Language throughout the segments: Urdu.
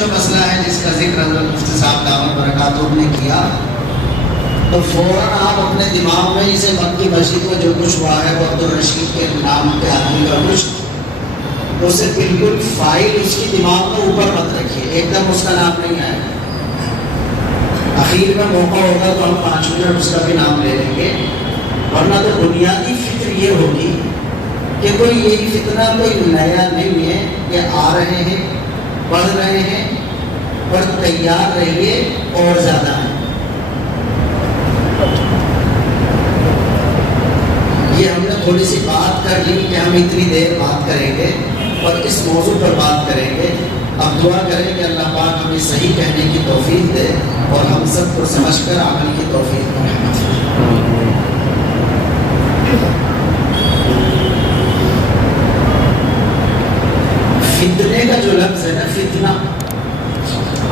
جو مسئلہ ہے جس کا ذکر حضرت مفتی صاحب دامت برکاتہ نے کیا، تو فوراً آپ اپنے دماغ میں اسے مکی مسجد میں جو کچھ ہوا ہے وہ عبدالرشید کے نام کے آدمی کا کچھ، اسے بالکل فائل اس کی دماغ میں اوپر مت رکھیے، ایک دم اس کا نام نہیں آئے گا۔ اخیر میں موقع ہوگا تو ہم 5 منٹ اس کا بھی نام لے لیں گے، ورنہ تو بنیادی فکر یہ ہوگی کہ کوئی یہ فتنہ کوئی نیا نہیں ہے، یہ آ رہے ہیں، بڑھ رہے ہیں، اور تیار رہیے اور زیادہ ہیں۔ یہ ہم نے تھوڑی سی بات کر لی کہ ہم اتنی دیر بات کریں گے اور اس موضوع پر بات کریں گے۔ اب دعا کریں کہ اللہ پاک ہمیں صحیح کہنے کی توفیق دے اور ہم سب کو سمجھ کر عمل کی توفیق دے۔ فتنے کا جو لفظ ہے نا، فتنہ،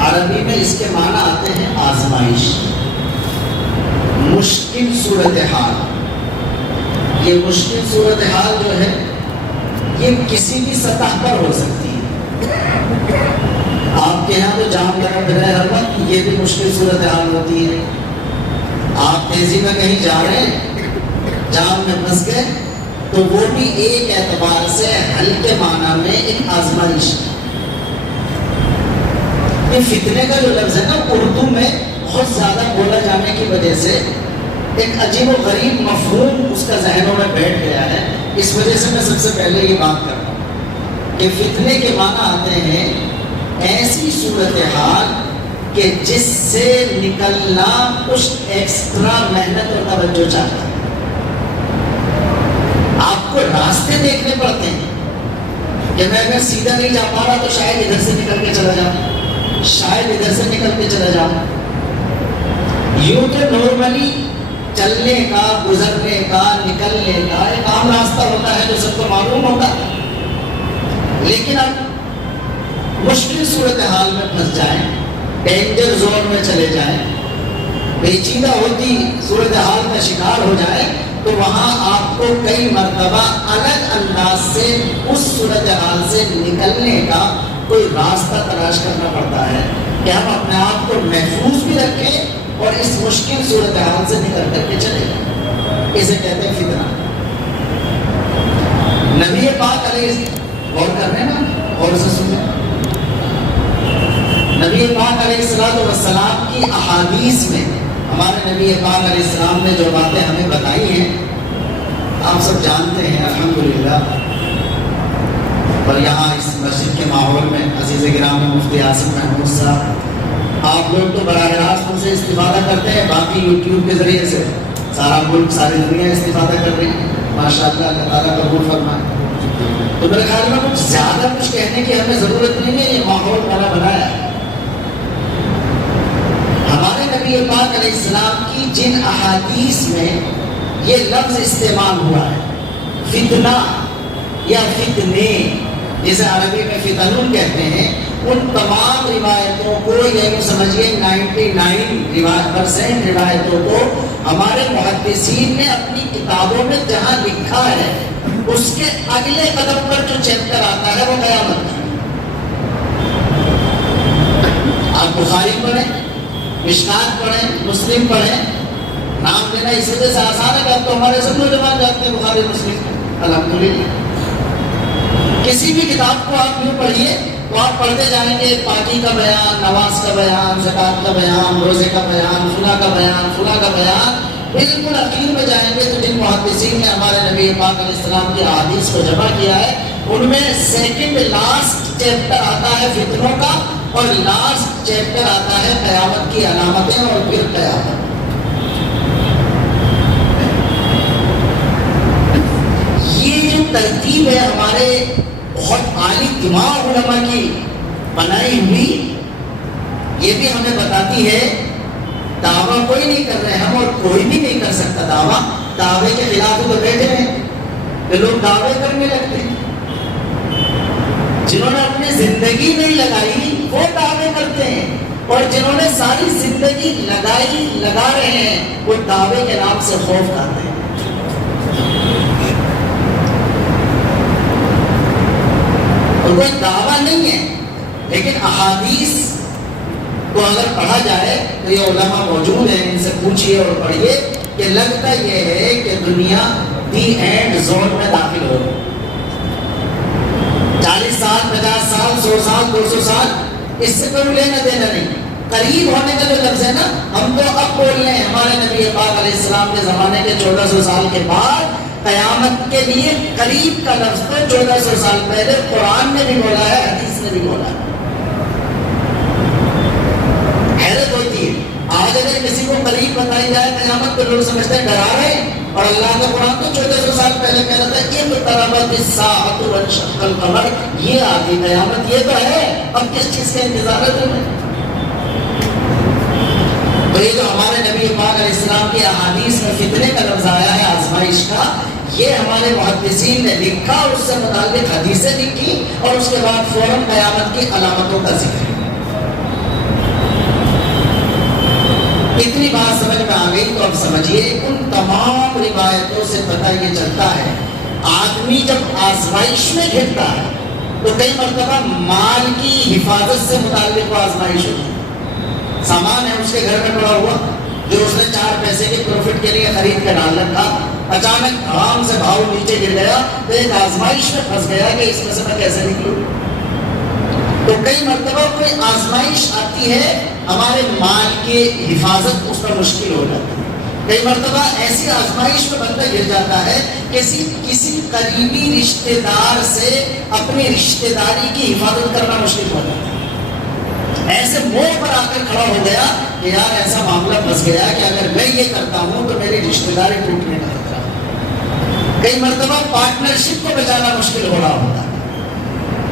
عربی میں اس کے معنی آتے ہیں آزمائش، مشکل صورتحال۔ یہ مشکل صورتحال جو ہے یہ کسی بھی سطح پر ہو سکتی ہے۔ آپ کے یہاں تو جام لگا پھر ہے ہر وقت، یہ بھی مشکل صورتحال ہوتی ہے۔ آپ تیزی میں کہیں جا رہے ہیں، جام میں پھنس گئے، تو وہ بھی ایک اعتبار سے ہلکے معنی میں ایک آزمائش ہے۔ یہ فتنے کا جو لفظ ہے نا، اردو میں بہت زیادہ بولا جانے کی وجہ سے ایک عجیب و غریب مفہوم اس کا ذہنوں میں بیٹھ گیا ہے۔ اس وجہ سے میں سب سے پہلے یہ بات کرتا ہوں کہ فتنے کے معنی آتے ہیں ایسی صورتحال کہ جس سے نکلنا کچھ ایکسٹرا محنت اور توجہ چاہتا ہے۔ آپ کو راستے دیکھنے پڑتے ہیں کہ میں اگر سیدھا نہیں جا پا رہا تو شاید ادھر سے نکل کے چلا جاؤں، شاید ادھر سے نکل کے چلا جاؤں۔ یوں تو نارملی چلنے کا، گزرنے کا، نکلنے کا ایک عام راستہ ہوتا ہے جو سب کو معلوم ہوتا ہے، لیکن اب مشکل صورتحال میں پھنس جائیں، ڈینجر زون میں چلے جائیں، پیچیدہ ہوتی صورتحال کا شکار ہو جائے، تو وہاں آپ کو کئی مرتبہ الگ انداز سے اس صورتحال سے نکلنے کا کوئی راستہ تلاش کرنا پڑتا ہے کہ ہم اپنے آپ کو محفوظ بھی رکھیں اور اس مشکل صورتحال سے نکل کر کے چلے جائیں۔ اسے کہتے ہیں فتنہ۔ نبی پاک علیہ غور کر رہے ہیں نا، غور سے سنیں، نبی پاک علیہ السلام کی احادیث میں ہمارے نبی پاک علیہ السلام نے جو باتیں ہمیں بتائی ہیں آپ سب جانتے ہیں الحمدللہ۔ اور یہاں اس مسجد کے ماحول میں عزیز گرامی مفتی آصف محمود صاحب، آپ لوگ تو براہ راست ان سے استفادہ کرتے ہیں، باقی یوٹیوب کے ذریعے سے سارا ملک، ساری دنیا استفادہ کر رہی ہے، ماشاءاللہ، اللہ تعالیٰ قبول فرمائے۔ تو میرے خیال میں کچھ زیادہ کچھ کہنے کی ہمیں ضرورت نہیں ہے، یہ ماحول بنایا ہے۔ ہمارے نبی پاک علیہ السلام کی جن احادیث میں یہ لفظ استعمال ہوا ہے، فتنہ یا فتنے، جسے عربی میں فتنون کہتے ہیں، ان تمام روایتوں کو، یعنی سمجھئے 99% روایتوں کو ہمارے محدثین نے اپنی کتابوں میں جہاں لکھا ہے اس کے اگلے قدم پر جو چیپٹر آتا ہے وہ قیامت کا۔ آپ بخاری پڑھیں، مشکات پڑھیں، مسلم پڑھیں، نام لینا اس وجہ سے آسان ہے کہ اب تو ہمارے سب نوجوان جانتے ہیں بخاری مسلم، الحمدللہ۔ کسی بھی کتاب کو آپ یوں پڑھیے تو آپ پڑھتے جائیں گے، پاکی کا بیان، نماز کا بیان، زکوٰۃ کا بیان، روزے کا بیان، فلاں کا بیان، فلاں کا بیان، بالکل اخیر میں جائیں گے تو جن محدثین نے ہمارے نبی پاک علیہ السلام کی احادیث کو جمع کیا ہے ان میں سیکنڈ لاسٹ چیپٹر آتا ہے فتنوں کا، اور لاسٹ چیپٹر آتا ہے قیامت کی علامتیں اور پھر قیامت۔ یہ جو ترتیب ہے ہمارے بہت عالی دماغ علماء کی بنائی ہوئی، یہ بھی ہمیں بتاتی ہے دعویٰ کوئی نہیں کر رہے ہم، اور کوئی بھی نہیں کر سکتا دعویٰ۔ دعوے کے خلاف تو بیٹھے ہیں کہ لوگ دعوے کرنے لگتے ہیں، جنہوں نے اپنی زندگی نہیں لگائی وہ دعوے کرتے ہیں، اور جنہوں نے ساری زندگی لگا رہے ہیں وہ دعوے کے نام سے خوف کھاتے ہیں۔ اور کوئی دعویٰ نہیں ہے، لیکن احادیث کو اگر پڑھا جائے تو یہ علماء موجود ہیں، ان سے پوچھئے اور پڑھیے کہ لگتا یہ ہے کہ دنیا دی اینڈ زون میں داخل ہو گئی۔ 40 سال 50 سال 100 سال 200 سال اس سے کوئی لینا دینا نہیں۔ قریب ہونے کا جو لفظ ہے نا، ہم تو اب بول رہے ہیں، ہمارے نبی پاک علیہ السلام کے زمانے کے 1400 سال کے بعد قیامت کے لیے قریب کا لفظ تو 1400 سال پہلے قرآن نے بھی بولا ہے، حدیث نے بھی بولا ہے۔ حیرت ہوتی ہے آج اگر کسی کو قریب بتائی جائے قیامت تو لوگ سمجھتے ہیں ڈرا رہے ہیں، اور اللہ کا قرآن تو 1400 سال پہلے کہہ رہا تھا اقتربت الساعۃ وانشق القمر، یہ آ گئی قیامت، یہ تو ہے، اب کس چیز کا انتظار ہے تمہیں؟ تو یہ جو ہمارے نبی پاک علیہ السلام کی احادیث میں فتنے کا لفظ آیا ہے آزمائش کا، یہ ہمارے محدثین نے لکھا اور اس سے متعلق حدیثیں لکھی اور اس کے بعد فوراً قیامت کی علامتوں کا ذکر۔ اتنی بات سمجھ میں آ گئی تو اب سمجھیے ان تمام روایتوں سے پتہ یہ چلتا ہے آدمی جب آزمائش میں گھرتا ہے تو کئی مرتبہ مال کی حفاظت سے متعلق وہ آزمائش ہوتی ہے۔ سامان ہے اس کے گھر میں پڑا ہوا جو اس نے 4 پیسے کے پروفٹ کے لیے خرید کے ڈال رکھا، اچانک آرام سے بھاؤ نیچے گر گیا تو ایک آزمائش میں پھنس گیا کہ اس میں سے میں کیسے نکلوں۔ تو کئی مرتبہ کوئی آزمائش آتی ہے ہمارے مال کی حفاظت اس پر مشکل ہو جاتی ہے۔ کئی مرتبہ ایسی آزمائش میں بندہ گر جاتا ہے کسی قریبی رشتہ دار سے اپنی رشتہ داری کی حفاظت کرنا مشکل ہو جاتا ہے۔ ایسے موڑ پر آ کر کھڑا ہو گیا کہ یار ایسا معاملہ پھنس گیا کہ اگر میں یہ کرتا ہوں تو میری رشتہ داری ٹوٹنے کا خطرہ ہے۔ کئی مرتبہ پارٹنرشپ کو بچانا مشکل ہو رہا ہوتا ہے،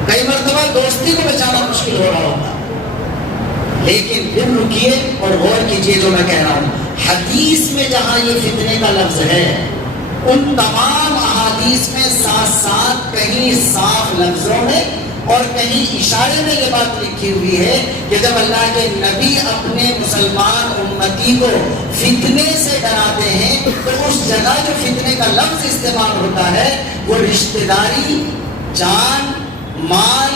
کئی مرتبہ دوستی کو بچانا مشکل ہو رہا ہوتا ہے، لیکن پھر رکیے اور غور کیجیے جو میں کہہ رہا ہوں۔ حدیث میں جہاں یہ فتنے کا لفظ ہے ان تمام احادیث میں ساتھ ساتھ کہیں صاف لفظوں میں اور کہیں اشارے میں یہ بات لکھی ہوئی ہے کہ جب اللہ کے نبی اپنے مسلمان امتی کو فتنے سے ڈراتے ہیں تو اس جگہ جو فتنے کا لفظ استعمال ہوتا ہے وہ رشتہ داری، جان، مال،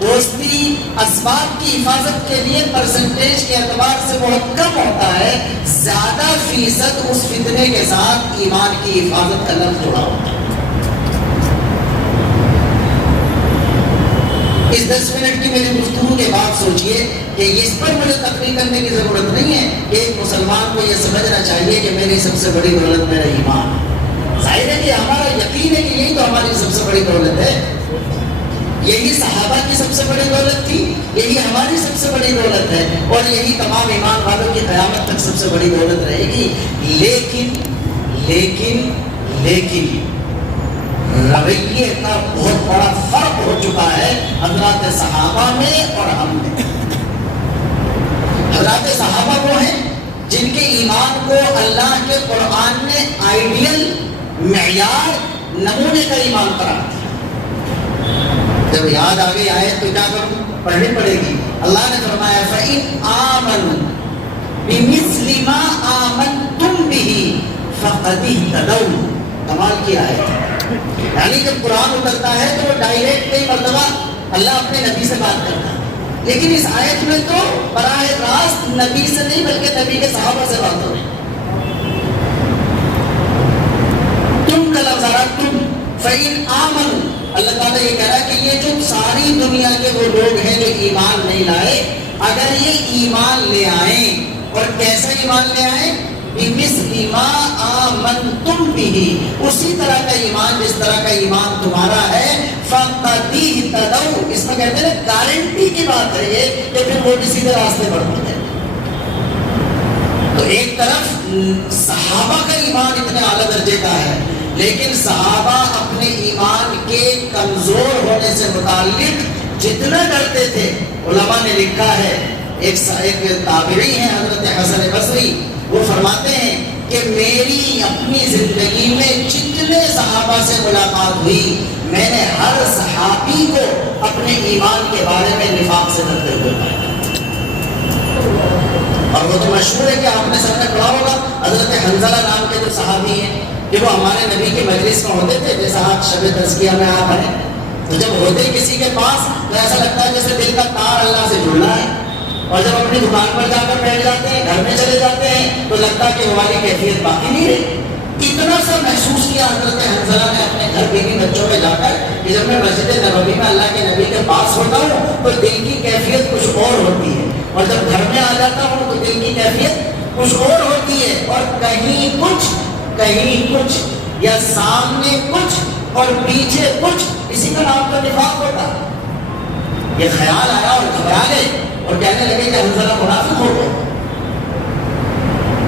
دوستی، اسباب کی حفاظت کے لیے پرسنٹیج کے اعتبار سے بہت کم ہوتا ہے، زیادہ فیصد اس فتنے کے ساتھ ایمان کی حفاظت کا لفظ جڑا ہوتا ہے۔ اس 10 منٹ کی میری گفتگو کے بعد سوچئے کہ اس پر مجھے تقریر کرنے کی ضرورت نہیں ہے کہ ایک مسلمان کو یہ سمجھنا چاہیے کہ میری سب سے بڑی دولت میرا ایمان ہے۔ ظاہر ہے کہ ہمارا یقین ہے کہ یہی تو ہماری سب سے بڑی دولت ہے، یہی صحابہ کی سب سے بڑی دولت تھی، یہی ہماری سب سے بڑی دولت ہے اور یہی تمام ایمان والوں کی قیامت تک سب سے بڑی دولت رہے گی۔ لیکن رویے کا بہت بڑا فرق ہو چکا ہے حضرات صحابہ میں اور ہم میں۔ حضرات صحابہ وہ ہیں جن کے ایمان کو اللہ کے قرآن نے آئیڈیل، معیار، نمونے کا ایمان قرار دیا۔ جب یاد آ گئی آیت تو کیا کروں؟ پڑھنی پڑے گی۔ اللہ نے فرمایا فَإِنْ آمَنُوا بِمِثْلِ مَا آمَنْتُمْ بِهِ فَقَدِ اهْتَدَوْا۔ کمال کی آیت ہے، یعنی جب قرآن اترتا ہے تو وہ ڈائریکٹ کئی مرتبہ اللہ اپنے نبی سے بات کرتا ہے، لیکن اس آیت میں تو براہ راست نبی سے نہیں بلکہ نبی کے صحابہ سے بات ہو رہی ہے۔ تم کا لفظ آ رہا، تم فَإِنْ آمَنُوا، اللہ تعالیٰ یہ کہہ رہا ہے کہ یہ جو ساری دنیا کے وہ لوگ ہیں جو ایمان نہیں لائے، اگر یہ ایمان لے آئیں اور کیسا ایمان لے آئیں؟ بِمِثْلِ مَا آمَنْتُمْ بِهِ، اسی طرح کا ایمان جس طرح کا ایمان تمہارا ہے، فَقَدِ اهْتَدَوْا، اس میں کہتے ہیں گارنٹی کی بات ہے یہ کہ پھر وہ بھی سیدھے راستے پر پڑتے ہیں۔ تو ایک طرف صحابہ کا ایمان اتنے اعلیٰ درجے کا ہے، لیکن صحابہ اپنے ایمان کے کمزور ہونے سے متعلق جتنا ڈرتے تھے، علماء نے لکھا ہے، ایک تابعی ہیں حضرت حسن بصری، وہ فرماتے ہیں کہ میری اپنی زندگی میں جتنے صحابہ سے ملاقات ہوئی، میں نے ہر صحابی کو اپنے ایمان کے بارے میں نفاق سے ڈرتے ہوئے پایا۔ اور وہ تو مشہور ہے کہ آپ نے سب نے پڑھا ہوگا، حضرت حنظلہ نام کے جو صحابی ہیں کہ وہ ہمارے نبی کی مجلس میں ہوتے تھے، جیسا آپ شب تزکیہ میں آپ ہیں، تو جب ہوتے کسی کے پاس تو ایسا لگتا ہے جیسے دل کا تار اللہ سے جڑنا ہے، اور جب اپنی دکان پر جا کر بیٹھ جاتے ہیں، گھر میں چلے جاتے ہیں، تو لگتا ہے کہ وہ والی کیفیت باقی نہیں رہی۔ اتنا سا محسوس کیا حضرت حنظلہ نے اپنے گھر بیوی بچوں میں جا کر کہ جب میں مسجد نبوی میں اللہ کے نبی کے پاس ہوتا ہوں تو دل کی کیفیت کچھ اور ہوتی ہے، اور جب گھر میں آ جاتا ہوں تو دل کی کیفیت کچھ اور ہوتی ہے، اور کہیں کچھ یا سامنے کچھ اور پیچھے کچھ، اسی کا نام تو نفاق ہوتا۔ یہ خیال آیا اور گھبرا گئے اور کہنے لگے کہ حنظلہ منافق ہو گئے۔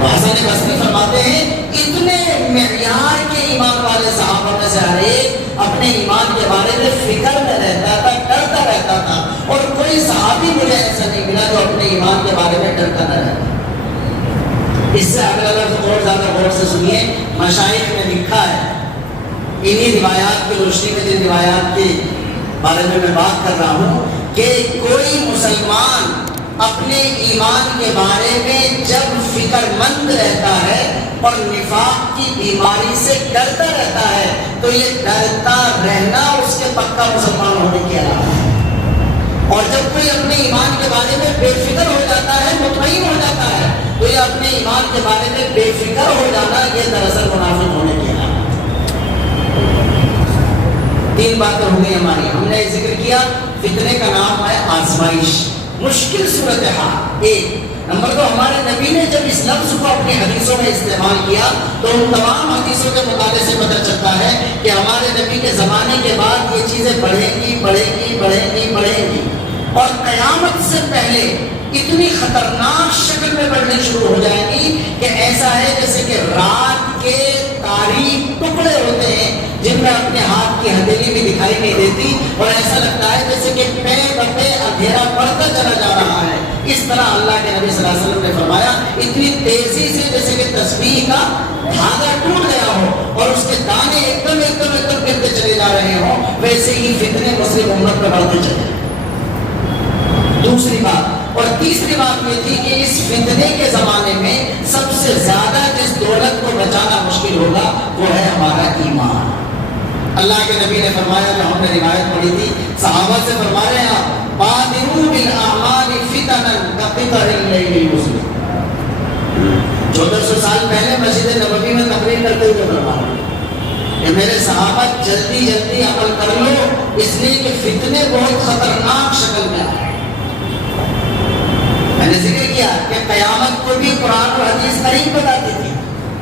حسن بصری فرماتے ہیں اتنے معیار کے ایمان والے صحابہ میں سے ہر ایک اپنے ایمان کے بارے میں فکر میں رہتا تھا، ڈرتا رہتا تھا، اور کوئی صحابی مجھے ایسا نہیں ملا جو اپنے ایمان کے بارے میں ڈرتا نہ رہتا۔ اس سے اگلا لفظ اور زیادہ غور سے سنیے، مشائخ نے لکھا ہے انہی روایات کی روشنی میں، جن روایات کے بارے میں بات کر رہا ہوں، کہ کوئی مسلمان اپنے ایمان کے بارے میں جب فکر مند رہتا ہے اور نفاق کی بیماری سے ڈرتا رہتا ہے تو یہ ڈرتا رہنا اس کے پکا مسلمان ہونے کی علامت ہے۔ اور جب کوئی اپنے ایمان کے بارے میں بے فکر ہو جاتا ہے، مطمئن ہو جاتا ہے، تو یہ اپنے ایمان کے بارے میں بے فکر ہو جانا یہ دراصل منافق ہونے کی علامت ہے۔ تین باتیں ہو گئی ہماری، ہم نے ذکر کیا فتنے کا نام ہے آزمائش، مشکل صورتحال۔ ایک نمبر دو، ہمارے نبی نے جب اس لفظ کو اپنی حدیثوں میں استعمال کیا تو ان تمام حدیثوں کے مطالعے سے پتہ چلتا ہے کہ ہمارے نبی کے زمانے کے بعد یہ چیزیں بڑھیں گی اور قیامت سے پہلے اتنی خطرناک شکل میں بڑھنے شروع ہو جائیں گی کہ ایسا ہے جیسے کہ رات کے تاریک ٹکڑے ہوتے ہیں جن میں اپنے ہاتھ کی ہتھیلی بھی دکھائی نہیں دیتی، اور ایسا لگتا ہے جیسے کہ پے بپے اندھیرا بڑھتا چلا جا رہا ہے۔ اس طرح اللہ کے نبی صلی اللہ علیہ وسلم نے فرمایا اتنی تیزی سے جیسے کہ تسبیح کا دھاگا ٹوٹ گیا ہو اور اس کے دانے ایک دم گرتے چلے جا رہے ہوں، ویسے ہی فتنے مسلم امت میں بڑھتے چلے۔ دوسری بات اور تیسری بات یہ تھی کہ اس فتنے کے زمانے میں سب سے زیادہ جس دولت کو بچانا مشکل ہوگا وہ ہے ہمارا ایمان۔ اللہ کے نبی نے فرمایا، جو ہم نے روایت پڑھی تھی، صحابہ سے فرما رہے ہیں آپ بادروا بالاعمال فتنا کقطع اللیل المظلم۔ 1400 سال پہلے مسجد نبوی میں تقریر کرتے ہوئے فرما رہے ہیں کہ میرے صحابہ جلدی جلدی عمل کر لو، اس لیے کہ فتنے بہت خطرناک شکل میں آئے۔ میں نے ذکر کیا کہ قیامت کو بھی قرآن اور حدیث قریب بتاتی تھی،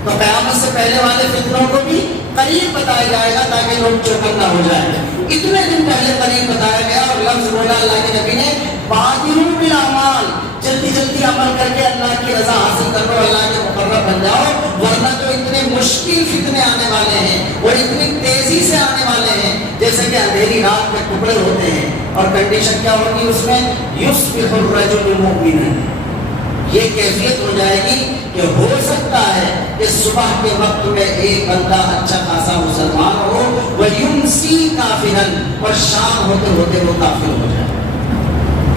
تو قیامت سے پہلے والے فتنوں کو بھی قریب بتایا جائے گا تاکہ لوگ چوکنا ہو جائیں۔ اتنے دن پہلے قریب بتایا گیا اور لفظ بولا اللہ کے نبی نے بادروا بالاعمال، جلدی جلدی عمل کر کے اللہ کی رضا حاصل کر لو، اللہ کے مقرب بن جاؤ، ورنہ تو اتنے مشکل فتنے آنے والے ہیں اور اتنی تیزی سے آنے والے ہیں جیسے کہ اندھیری رات میں ٹکڑے ہوتے ہیں۔ اور کنڈیشن کیا ہوگی اس میں؟ یصبح الرجل مؤمنا، یہ کیفیت ہو جائے گی کہ ہو سکتا ہے کہ صبح کے وقت میں ایک بندہ اچھا خاصا مسلمان ہو، وَيُمْسِي كَافِرًا، اور شام ہوتے ہوتے وہ کافر ہو جائے۔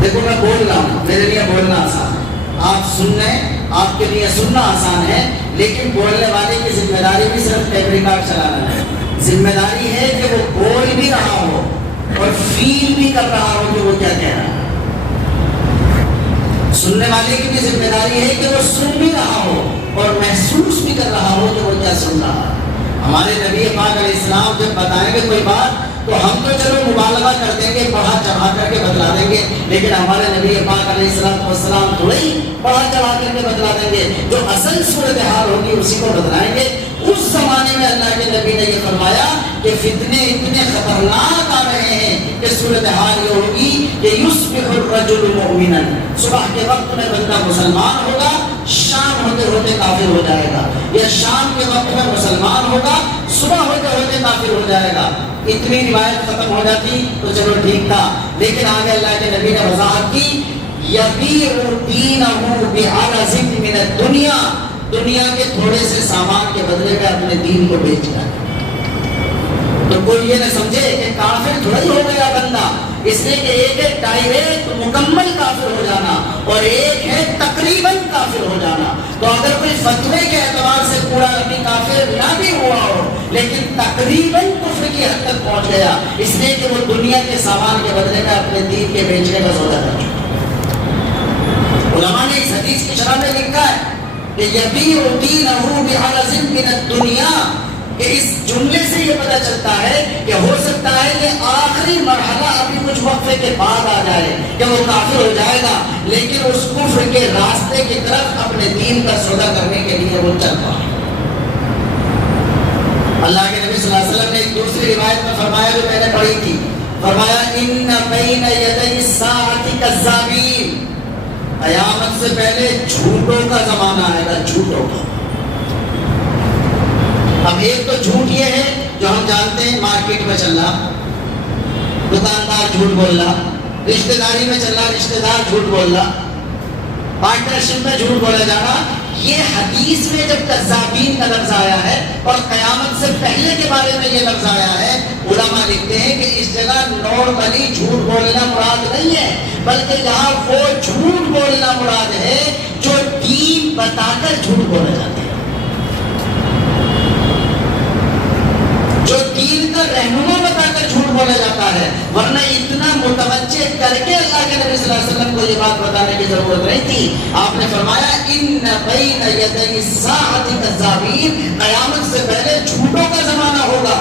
دیکھو میں بول رہا ہوں، میرے لیے بولنا آسان ہے، آپ سن رہے ہیں، آپ کے لیے سننا آسان ہے، لیکن بولنے والے کی ذمہ داری بھی صرف ٹیپ ریکارڈ چلانا ہے۔ ذمہ داری ہے کہ وہ بول بھی رہا ہو اور فیل بھی کر رہا ہو کہ وہ کیا کہہ رہا ہے۔ سننے والے کی بھی ذمہ داری ہے کہ وہ سن بھی رہا ہو اور محسوس بھی کر رہا ہو کہ وہ کیا سن رہا ہے۔ ہمارے نبی پاک علیہ السلام جب بتائیں گے کوئی بات تو ہم تو چلو مبالغہ کر دیں گے، بڑھا چڑھا کر کے بتلا دیں گے، لیکن ہمارے نبی پاک علیہ السلام تھوڑے ہی بڑھا چڑھا کر کے بتلا دیں گے، جو اصل صورتحال ہوگی اسی کو بتلائیں گے۔ اس زمانے میں اللہ کے نبی نے یہ فرمایا کہ فتنے اتنے خطرناک آ رہے ہیں کہ صورتحال یہ ہوگی کہ یصبح الرجل مؤمنا، صبح کے وقت میں بندہ مسلمان ہوگا، شام ہوتے ہوتے کافر ہو جائے گا، یا شام کے وقت میں مسلمان ہوگا، صبح ہوتے ہوتے کافر ہو جائے گا۔ اتنی روایت ختم ہو جاتی تو چلو ٹھیک تھا، لیکن آگے اللہ کے نبی نے وضاحت کی یبیع دینہ بعرض من الدنیا، دنیا کے تھوڑے سے سامان کے بدلے میں اپنے دین کو بیچ رہا ہے۔ تو کوئی یہ نہ سمجھے کہ کافر تھوڑا ہی ہو گیا بندہ، اس لیے کہ ایک ہے ڈائریکٹ مکمل کافر ہو جانا اور ایک ہے تقریباً کافر ہو جانا۔ تو اگر کوئی فتوے کے اعتبار سے پورا نبی کافر نہ بھی ہوا ہو، لیکن تقریباً کفر کی حد تک پہنچ گیا، اس لیے کہ وہ دنیا کے سامان کے بدلے میں اپنے دین کے بیچنے کا سودا کر چکا۔ علماء نے اس حدیث کی شرح میں لکھا ہے کہ یبیع دینہ بعرض من الدنیا، کہ اس جملے سے یہ پتہ چلتا ہے کہ ہو سکتا ہے کہ آخری مرحلہ ابھی کچھ وقفے کے بعد آ جائے کہ وہ کافر ہو جائے گا، لیکن اس کفر کے راستے کی طرف اپنے دین کا سودا کرنے کے لیے وہ چل پڑا۔ اللہ کے نبی صلی اللہ علیہ وسلم نے ایک دوسری روایت میں فرمایا جو میں نے پڑھی تھی، فرمایا ان بین یدی الساعۃ کذابین، قیامت سے پہلے جھوٹوں کا زمانہ آئے گا، جھوٹوں کا۔ اب ایک تو جھوٹ یہ ہے جو ہم جانتے ہیں مارکیٹ میں چل رہا، دکاندار جھوٹ بول رہا، رشتہ داری میں چل رہا رشتہ دار جھوٹ بول رہا، پارٹنرشپ میں جھوٹ بولا جا رہا۔ یہ حدیث میں جب کذابین کا لفظ آیا ہے اور قیامت سے پہلے کے بارے میں یہ لفظ آیا ہے، علماء لکھتے ہیں کہ اس جگہ نارملی جھوٹ بولنا مراد نہیں ہے، بلکہ یہاں وہ جھوٹ بولنا مراد ہے جو دین بتا کر جھوٹ بولا جاتا ہے، جو دین کا رہنما بتا کر جھوٹ بولا جاتا ہے۔ ورنہ اتنا متوجہ کر کے اللہ کے نبی صلی اللہ علیہ وسلم کو یہ بات بتانے کی ضرورت نہیں تھی۔ آپ نے فرمایا ان بین یدی الساعۃ کذابین، قیامت سے پہلے جھوٹوں کا زمانہ ہوگا،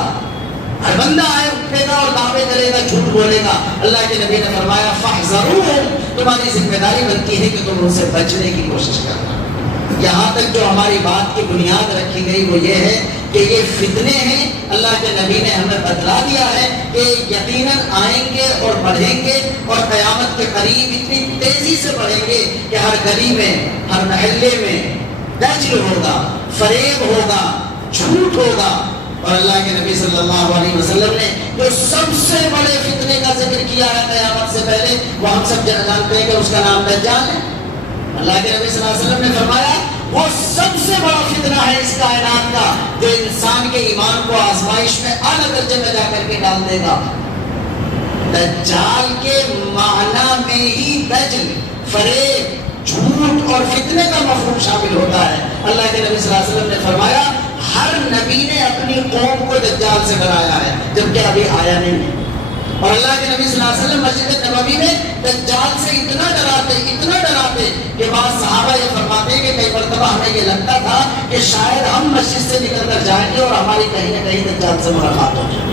ہر بندہ آئے اٹھے گا اور دعوے کرے گا، جھوٹ بولے گا۔ اللہ کے نبی نے فرمایا فاحذروہم، تمہاری ذمہ داری بنتی ہے کہ تم ان سے بچنے کی کوشش کرنا۔ یہاں تک جو ہماری بات کی بنیاد رکھی گئی وہ یہ ہے کہ یہ فتنے ہیں، اللہ کے نبی نے ہمیں بتلا دیا ہے کہ یقیناً آئیں گے اور بڑھیں گے، اور قیامت کے قریب اتنی تیزی سے بڑھیں گے کہ ہر گلی میں، ہر محلے میں دجل ہوگا، فریب ہوگا، جھوٹ ہوگا۔ اور اللہ کے نبی صلی اللہ علیہ وسلم نے جو سب سے بڑے فتنے کا ذکر کیا ہے قیامت سے پہلے، وہ ہم سب جانتے ہیں کہ اس کا نام دجال ہے۔ اللہ کے نبی صلی اللہ علیہ وسلم نے فرمایا وہ سب سے بڑا فتنہ ہے اس کائنات کا، جو انسان کے ایمان کو آزمائش میں اعلیٰ درجے میں جا کر کے ڈال دے گا۔ دجال کے معنی میں ہی دجل، فریب، جھوٹ اور فتنے کا مفہوم شامل ہوتا ہے۔ اللہ کے نبی صلی اللہ علیہ وسلم نے فرمایا ہر نبی نے اپنی قوم کو دجال سے ڈرایا ہے، جبکہ ابھی آیا نہیں ہے۔ اور اللہ کے نبی صلی اللہ علیہ وسلم مسجد نبوی میں دجال سے اتنا ڈراتے کہ بعض صحابہ یہ فرماتے ہیں کہ کئی مرتبہ ہمیں یہ لگتا تھا کہ شاید ہم مسجد سے نکل کر جائیں گے اور ہماری کہیں نہ کہیں دجال سے ملاقات ہو جائے۔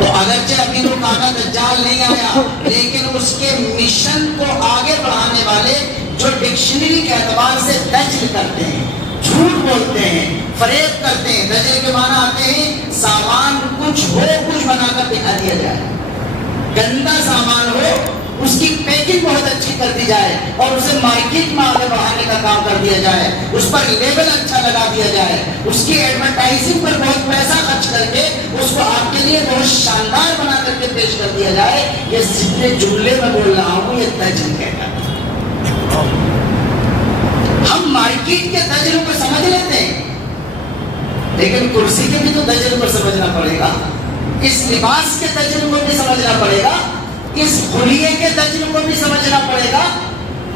تو اگرچہ ابھی تو کانا دجال نہیں آیا، لیکن اس کے مشن کو آگے بڑھانے والے جو ڈکشنری کے اعتبار سے دجل کرتے ہیں، جھوٹ بولتے ہیں، فریب کرتے ہیں۔ دجل کے معنی آتے ہیں سامان کچھ ہو، کچھ بنا کر دکھا دیا جائے، گندا سامان ہو، اس کی پیکنگ بہت اچھی کر دی جائے اور اسے مارکیٹ میں آگے بڑھانے کا کام کر دیا جائے، اس پر لیبل اچھا لگا دیا جائے، اس کی ایڈورٹائزنگ پر بہت پیسہ خرچ کر کے اس کو آپ کے لیے بہت شاندار بنا کر کے پیش کر دیا جائے۔ یہ جتنے جملے میں بول رہا ہوں یہ دجل کہتا ہے۔ ہم مارکیٹ کے دجلوں کو سمجھ لیتے ہیں، لیکن کرسی کے بھی تو دجل کو سمجھنا پڑے گا، اس لباس کے دجل کو بھی سمجھنا پڑے گا، اس خلیے کے دجل کو بھی سمجھنا پڑے گا،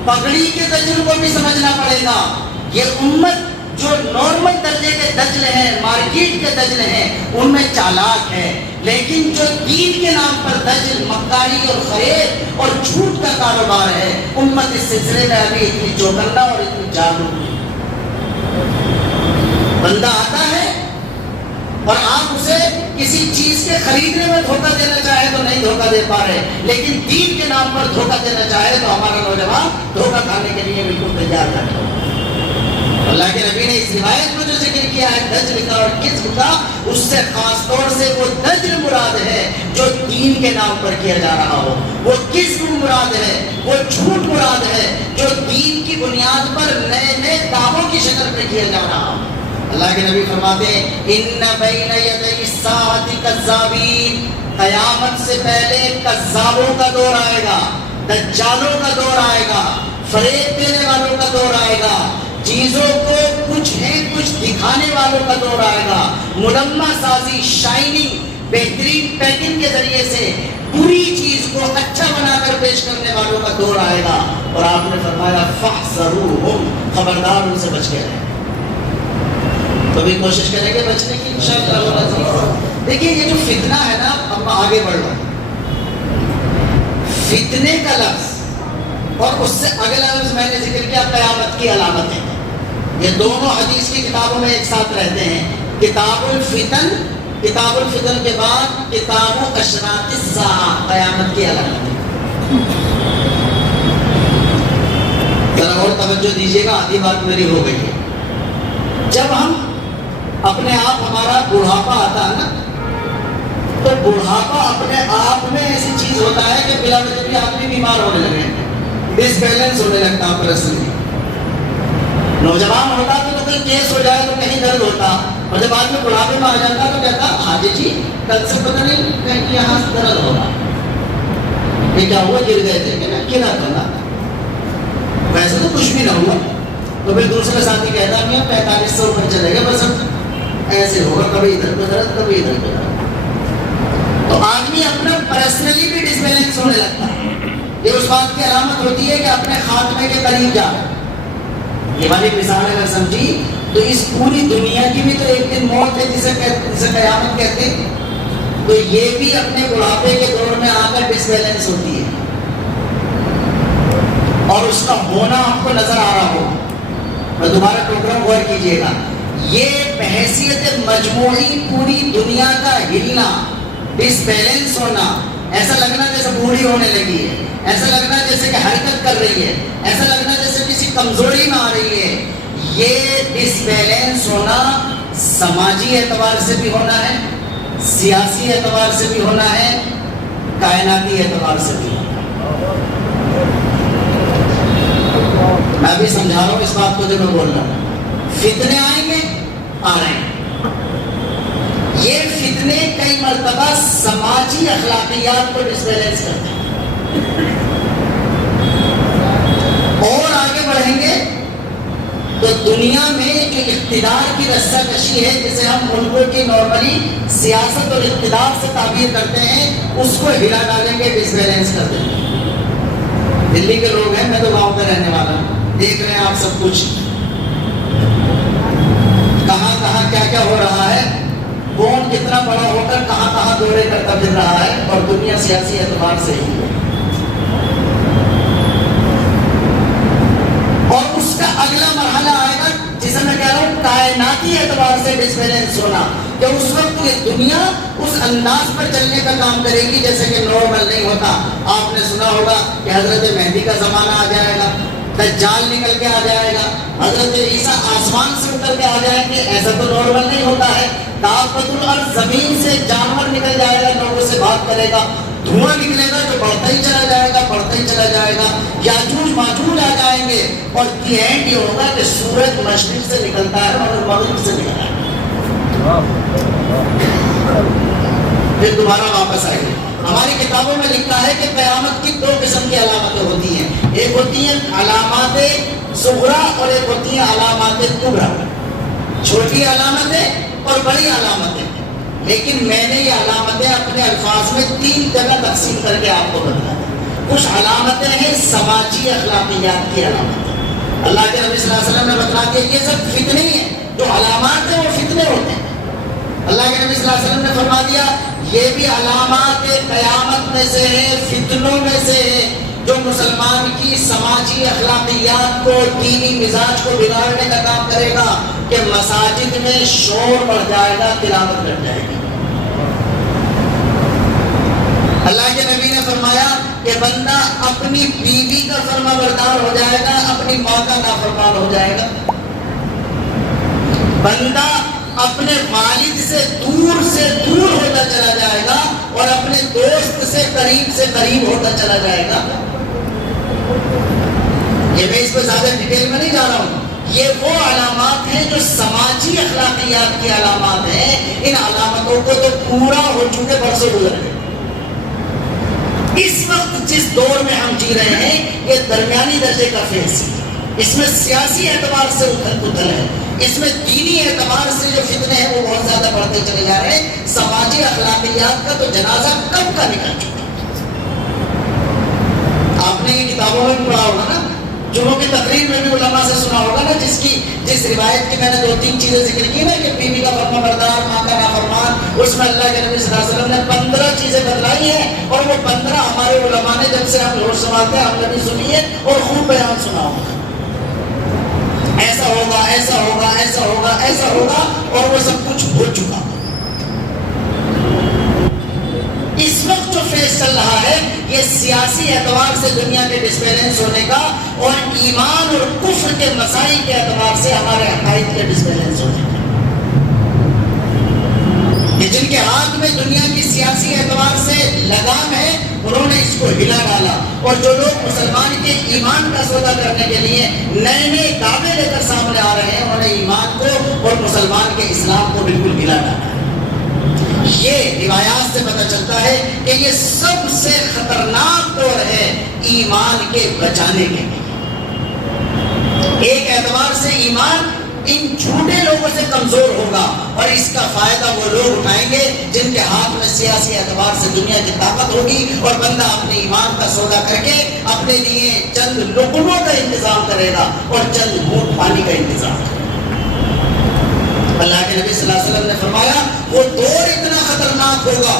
پگڑی کے دجل کو بھی سمجھنا پڑے گا۔ یہ امت جو نارمل درجے کے دجل ہیں، مارکیٹ کے دجل ہیں، ان میں چالاک ہے، لیکن جو دین کے نام پر دجل، مکاری اور فریب اور جھوٹ کا کاروبار ہے، امت اس سلسلے میں ابھی اتنی چوکنا اور اتنی جاگرک ہے۔ بندہ آتا ہے اور آپ اسے کسی چیز کے خریدنے میں دھوکہ دینا چاہے تو نہیں دھوکہ دے پا رہے، لیکن دین کے نام پر دھوکہ دینا چاہے تو ہمارا نوجوان دھوکہ کھانے کے لیے بالکل تیار ہے۔ اللہ کے نبی نے اس روایت میں جو ذکر کیا ہے دجل کا اور کذب کا، اس سے خاص طور سے وہ دجل مراد ہے جو دین کے نام پر کیا جا رہا ہو، وہ کذب مراد ہے، وہ جھوٹ مراد ہے جو دین کی بنیاد پر نئے نئے دعووں کی شکل میں کیا جا رہا ہو۔ اللہ کے نبی فرماتے ہیں ان بین یدی الساعۃ کذابین، قیامت سے پہلے کذابوں کا دور آئے گا، دجالوں کا دور آئے گا، فریب دینے والوں کا دور آئے گا، چیزوں کو کچھ ہے کچھ دکھانے والوں کا دور آئے گا، ملمع سازی، شائننگ، بہترین پیکنگ کے ذریعے سے پوری چیز کو اچھا بنا کر پیش کرنے والوں کا دور آئے گا۔ اور آپ نے فرمایا فاحذروہم، خبردار ان سے بچ کے رہیں۔ تو بھی کوشش کریں گے بچنے کی انشاءاللہ۔ دیکھیے یہ جو فتنہ ہے نا، اب میں آگے بڑھ رہا ہوں، فتنے کا لفظ اور اس سے اگلا لفظ میں نے ذکر کیا قیامت کی علامتیں، یہ دونوں حدیث کی کتابوں میں ایک ساتھ رہتے ہیں۔ کتاب الفتن، کتاب الفتن کے بعد کتاب اشراط الساعہ، قیامت کی علامتیں۔ ذرا اور توجہ دیجیے گا، آدھی بات میری ہو گئی ہے۔ جب ہم اپنے آپ ہمارا بڑھاپا آتا ہے نا، تو بڑھاپا اپنے آپ میں ایسی چیز ہوتا ہے کہ بلا وجہ بھی آدمی بیمار ہونے لگے، ڈس بیلنس ہونے لگتا ہے پرسنلی۔ نوجوان ہوتا تو کوئی کیس ہو جائے تو کہیں درد ہوتا، اور جب آدمی بڑھاپے میں آ جاتا تو کہتا حاجی جی کل سے پتہ نہیں کہیں یہاں سے درد ہوگا، یہ کیا ہوا، گر گئے تھے کہ گرا کرنا، ویسے تو کچھ بھی نہ ہوا۔ تو پھر دوسرے ساتھی کہتا ہے 4500 اوپر چلے گا، بس ایسے ہوگا، کبھی ادھر پہ درد کبھی ادھر پہ درد۔ تو آدمی اپنا پرسنلی بھی ڈس بیلنس ہونے لگتا ہے، یہ اس بات کی علامت ہوتی ہے کہ اپنے خاتمے کے قریب جا رہا ہے۔ یہ والی مثال اگر سمجھی تو اس پوری دنیا کی بھی تو ایک دن موت ہے جسے قیامت کہتے ہیں، تو یہ بھی اپنے بڑھاپے کے دور میں آ کر ڈس بیلنس ہوتی ہے، اور اس کا ہونا آپ کو نظر آ رہا ہو۔ میں دوبارہ ٹوکرا غور کیجیے گا، یہ بحیثیت مجموعی پوری دنیا کا ہلنا، ڈس بیلنس ہونا، ایسا لگنا جیسے بوڑھی ہونے لگی ہے، ایسا لگنا جیسے کہ حرکت کر رہی ہے، ایسا لگنا جیسے کسی کمزوری میں آ رہی ہے، یہ ڈس بیلنس ہونا سماجی اعتبار سے بھی ہونا ہے، سیاسی اعتبار سے بھی ہونا ہے، کائناتی اعتبار سے بھی ہونا ہے۔ میں بھی سمجھا رہا ہوں اس بات کو جو میں بول رہا ہوں، فتنے آئیں گے، آ رہے ہیں۔ یہ فتنے کئی مرتبہ سماجی اخلاقیات کو ڈس بیلنس کرتے ہیں، اور آگے بڑھیں گے تو دنیا میں جو اقتدار کی رسہ کشی ہے، جسے ہم ملکوں کی نارملی سیاست اور اقتدار سے تعبیر کرتے ہیں، اس کو ہلا ڈالیں گے، ڈس بیلنس کر دیں گے۔ دلی کے لوگ ہیں، میں تو گاؤں کا رہنے والا ہوں، دیکھ رہے ہیں آپ سب کچھ، کہاں کہاں کیا کیا ہو رہا ہے، کون کتنا بڑا ہو کر کہاں کہاں دورے کرتا پھر رہا ہے، اور دنیا سیاسی اعتبار سے ہی ہے۔ اور اس کا اگلا مرحلہ آئے گا جسے میں کہہ رہا ہوں کائناتی اعتبار سے ڈس بیلنس ہونا، کہ اس وقت یہ دنیا اس انداز پر چلنے کا کام کرے گی جیسے کہ نارمل نہیں ہوتا۔ آپ نے سنا ہوگا کہ حضرت مہدی کا زمانہ آ جائے گا، دجال نکل کے آ جائے گا، حضرت عیسیٰ آسمان سے اتر کے آ جائیں گے، ایسا تو نارمل نہیں ہوتا ہے۔ دابۃ الارض، زمین سے جانور نکل جائے گا، لوگوں سے بات کرے گا، دھواں نکلے گا جو بڑھتا ہی چلا جائے گا، بڑھتا ہی چلا جائے گا، یاجوج ماجوج آ جائیں گے، اور دی اینڈ یہ ہوگا کہ سورج مشرق سے نکلتا ہے اور مغرب سے نکلتا ہے، پھر دوبارہ واپس آئے گا۔ ہماری کتابوں میں لکھا ہے کہ قیامت کی دو قسم کی علامتیں ہوتی ہیں، ایک ہوتی ہیں علامات صغریٰ اور ایک ہوتی ہیں علامات کبریٰ، چھوٹی علامتیں اور بڑی علامتیں۔ لیکن میں نے یہ علامتیں اپنے الفاظ میں 3 جگہ تقسیم کر کے آپ کو بتایا۔ کچھ علامتیں ہیں سماجی اخلاقیات کی علامتیں، اللہ کے نبی صلی اللہ علیہ وسلم نے بتلا دیا یہ سب فتنے ہی ہیں، جو علامات ہیں وہ فتنے ہوتے ہیں۔ اللہ کے نبی صلی اللہ علیہ وسلم نے فرما دیا یہ بھی علامات قیامت میں سے ہے، فتنوں میں سے ہے، جو مسلمان کی سماجی اخلاقیات کو، دینی مزاج کو بگاڑنے کا کام کرے گا، کہ مساجد میں شور بڑھ جائے گا، تلاوت بڑھ جائے گی۔ اللہ کے نبی نے فرمایا کہ بندہ اپنی بیوی کا فرما بردار ہو جائے گا، اپنی ماں کا نافرمان ہو جائے گا، بندہ اپنے والد سے دور ہوتا چلا جائے گا، اور اپنے دوست سے قریب ہوتا چلا جائے گا۔ یہ میں اس پہ زیادہ ڈیٹیل میں نہیں جا رہا ہوں، یہ وہ علامات ہیں جو سماجی اخلاقیات کی علامات ہیں۔ ان علامتوں کو تو پورا ہو چکے برسوں گزر گئے۔ اس وقت جس دور میں ہم جی رہے ہیں یہ درمیانی درجے کا فیض ہے، اس میں سیاسی اعتبار سے اتھل پتھل ہے، اس میں دینی اعتبار سے جو فتنے ہیں وہ بہت زیادہ بڑھتے چلے جا رہے ہیں۔ سماجی اخلاقیات کا تو جنازہ کب کا نکل چکا۔ آپ نے یہ کتابوں میں بھی پڑھا ہوگا نا جمعوں کی تقریر میں بھی علماء سے سنا ہوگا نا، جس روایت کی میں نے 2-3 چیزیں ذکر کی نا، کہ بیوی کا فرما بردار، ماں کا نافرمان، اس میں اللہ کے نبی صلی اللہ علیہ وسلم نے 15 چیزیں بتلائی ہیں، اور وہ 15 ہمارے علماء نے جب سے ہم ہوش سنبھالتے ہیں ہم نے بھی سنی ہے اور خوب بیان سنا ہوگا. ایسا ہوگا، ایسا ہوگا، ایسا ہوگا، ایسا ہوگا، اور وہ سب کچھ ہو چکا. اس وقت جو فیس چل رہا ہے یہ سیاسی اعتبار سے دنیا کے ڈسبیلنس ہونے کا، اور ایمان اور کفر کے مسائل کے اعتبار سے ہمارے عقائد کے ڈسبیلنس ہونے کا. کہ جن کے ہاتھ میں دنیا کی سیاسی اعتبار سے لگام ہے انہوں نے اس کو ہلا ڈالا، اور جو لوگ مسلمان کے ایمان کا سودا کرنے کے لیے نئے نئے دعوے لے کر سامنے آ رہے ہیں انہوں نے ایمان کو اور مسلمان کے اسلام کو بالکل ہلا ڈالا. یہ روایات سے پتہ چلتا ہے کہ یہ سب سے خطرناک دور ہے ایمان کے بچانے کے لیے. ایک اعتبار سے ایمان ان جھوٹے لوگوں سے کمزور ہوگا، اور اس کا فائدہ وہ لوگ اٹھائیں گے جن کے ہاتھ میں سیاسی اعتبار سے دنیا کی طاقت ہوگی، اور بندہ اپنے ایمان کا سودا کر کے اپنے لیے چند لقموں کا انتظام کرے گا اور چند گھونٹ پانی کا انتظام کرے گا. اللہ کے نبی صلی اللہ علیہ وسلم نے فرمایا وہ دور اتنا خطرناک ہوگا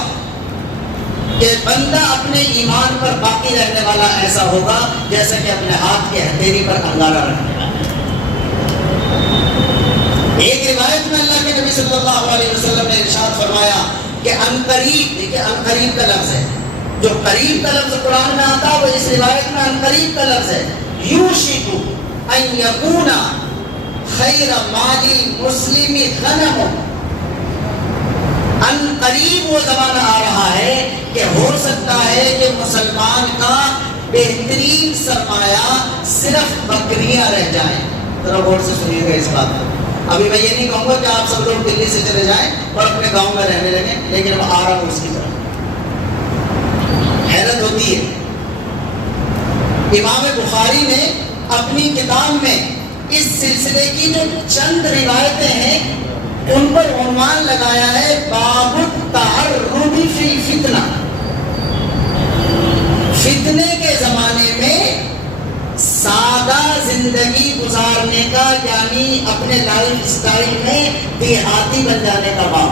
کہ بندہ اپنے ایمان پر باقی رہنے والا ایسا ہوگا جیسا کہ اپنے ہاتھ کے ہتھیلی پر انگارہ رکھنے والا. ایک روایت میں اللہ کے نبی صلی اللہ علیہ وسلم نے ارشاد فرمایا کہ عنقریب، دیکھیں عنقریب کا لفظ ہے، جو قریب کا لفظ قرآن میں آتا وہ اس روایت میں عنقریب کا لفظ ہے. یوشک ان یکون خیر مالی مسلمی غنم. ان قریب وہ زمانہ آ رہا ہے کہ ہو سکتا ہے کہ مسلمان کا بہترین سرمایہ صرف بکریاں رہ جائیں. ذرا غور سے سنیے گا اس بات کو. ابھی میں یہ نہیں کہوں گا کہ آپ سب لوگ دلی سے چلے جائیں اور اپنے گاؤں میں رہنے لگیں، لیکن وہ آ رہا ہوں اس کی طرف. حیرت ہوتی ہے. امام بخاری نے اپنی کتاب میں اس سلسلے کی جو چند روایتیں ہیں ان پر عنوان لگایا ہے باب التعرض فی الفتنہ. فتنے کے زمانے میں سادہ زندگی گزارنے کا، یعنی اپنے لائف سٹائل میں دیہاتی بن جانے کا باب.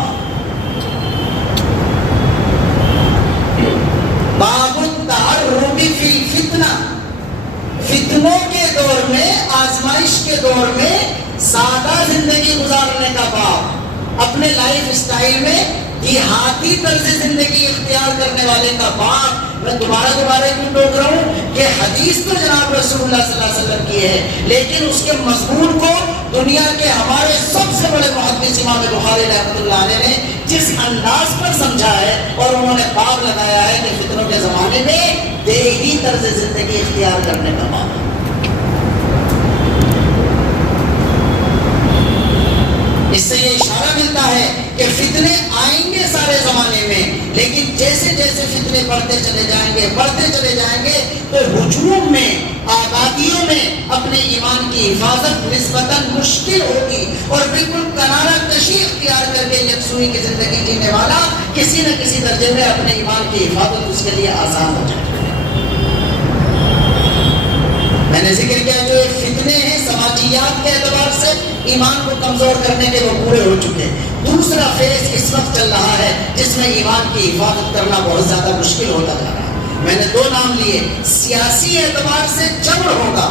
باب التعرض فی الفتنہ، فتنوں کے دور میں، آزمائش کے دور میں سادہ زندگی گزارنے کا باب، اپنے لائف سٹائل میں دیہاتی طرز زندگی اختیار کرنے والے کا باب. میں دوبارہ کیوں ٹوک رہا ہوں کہ حدیث تو جناب رسول اللہ صلی اللہ علیہ وسلم کی ہے، لیکن اس کے مضمون کو دنیا کے ہمارے سب سے بڑے محدث امام بخاری رحمۃ اللہ علیہ نے جس انداز پر سمجھا ہے، اور انہوں نے باب لگایا ہے کہ فتنوں کے زمانے میں دیہی طرز زندگی اختیار کرنے کا باب. اس سے یہ اشارہ ملتا ہے کہ فتنے آئیں گے سارے زمانے میں، لیکن جیسے جیسے فتنے بڑھتے چلے جائیں گے تو ہجوم میں، آبادیوں میں اپنے ایمان کی حفاظت نسبتاً مشکل ہوگی، اور بالکل کنارہ کشی اختیار کر کے یکسوئی کی زندگی جینے والا کسی نہ کسی درجے میں اپنے ایمان کی حفاظت اس کے لیے آسان ہو جائے. میں نے ذکر کیا جو فتنے ہیں سماجیات کے اعتبار سے ایمان کو کمزور کرنے کے وہ پورے ہو چکے. دوسرا فیز اس وقت چل رہا ہے جس میں ایمان کی حفاظت کرنا بہت زیادہ مشکل ہوتا جا رہا ہے. میں نے 2 نام لیے. سیاسی اعتبار سے جبر ہوگا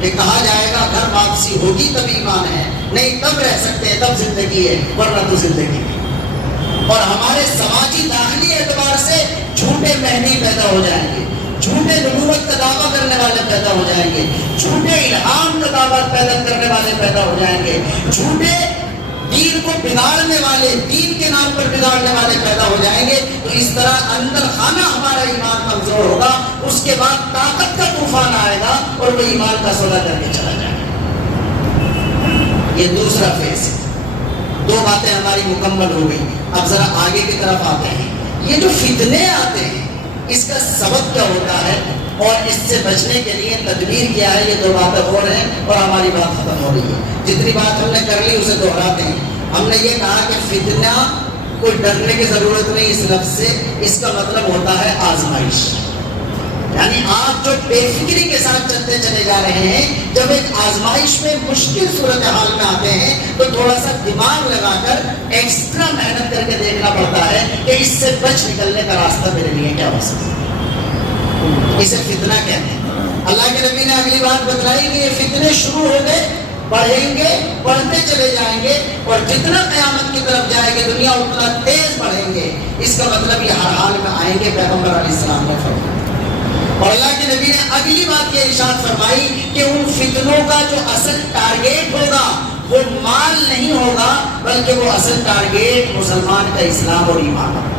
کہ کہا جائے گا گھر واپسی ہوگی تب ایمان ہے، نہیں تب رہ سکتے ہیں، تب زندگی ہے، ورنہ تو زندگی نہیں. اور ہمارے سماجی داخلی اعتبار سے جھوٹے مہدی پیدا ہو جائیں گے، جھوٹے نبوت کا دعویٰ کرنے والے پیدا ہو جائیں گے، جھوٹے الہام کا دعویٰ پیدا کرنے والے پیدا ہو جائیں گے، جھوٹے دین کو بگاڑنے والے، دین کے نام پر بگاڑنے والے پیدا ہو جائیں گے. تو اس طرح اندر خانہ ہمارا ایمان کمزور ہوگا، اس کے بعد طاقت کا طوفان آئے گا اور وہ ایمان کا سودا کر کے چلا جائے گا. یہ دوسرا فیز ہے. 2 باتیں ہماری مکمل ہو گئی. اب ذرا آگے کی طرف آتے ہیں. یہ جو فتنے آتے ہیں اس کا سبب کیا ہوتا ہے اور اس سے بچنے کے لیے تدبیر کیا ہے، یہ 2 باتیں ہو رہے ہیں اور ہماری بات ختم ہو رہی ہے. جتنی بات ہم نے کر لی اسے دوہراتے ہیں. ہم نے یہ کہا کہ فتنہ کوئی ڈرنے کی ضرورت نہیں اس لفظ سے، اس کا مطلب ہوتا ہے آزمائش. یعنی آپ جو بے فکری کے ساتھ چلتے چلے جا رہے ہیں، جب ایک آزمائش میں مشکل صورتحال میں آتے ہیں تو تھوڑا سا دماغ لگا کر ایکسٹرا محنت کر کے دیکھنا پڑتا ہے کہ اس سے بچ نکلنے کا راستہ میرے لیے کیا ہو سکتا ہے۔ اسے فتنہ کہتے ہیں۔ اللہ کے نبی نے اگلی بات بتلائی کہ یہ فتنے شروع ہو گئے، بڑھیں گے، بڑھتے چلے جائیں گے، اور جتنا قیامت کی طرف جائے گی دنیا اتنا تیز بڑھیں گے۔ اس کا مطلب یہ ہر حال میں آئیں گے، پیغمبر علیہ السلام نے فرمایا۔ اور اللہ کے نبی نے اگلی بات یہ ارشاد فرمائی کہ ان فتنوں کا جو اصل ٹارگیٹ ہوگا وہ مال نہیں ہوگا، بلکہ وہ اصل ٹارگیٹ مسلمان کا اسلام اور ایمان ہوگا۔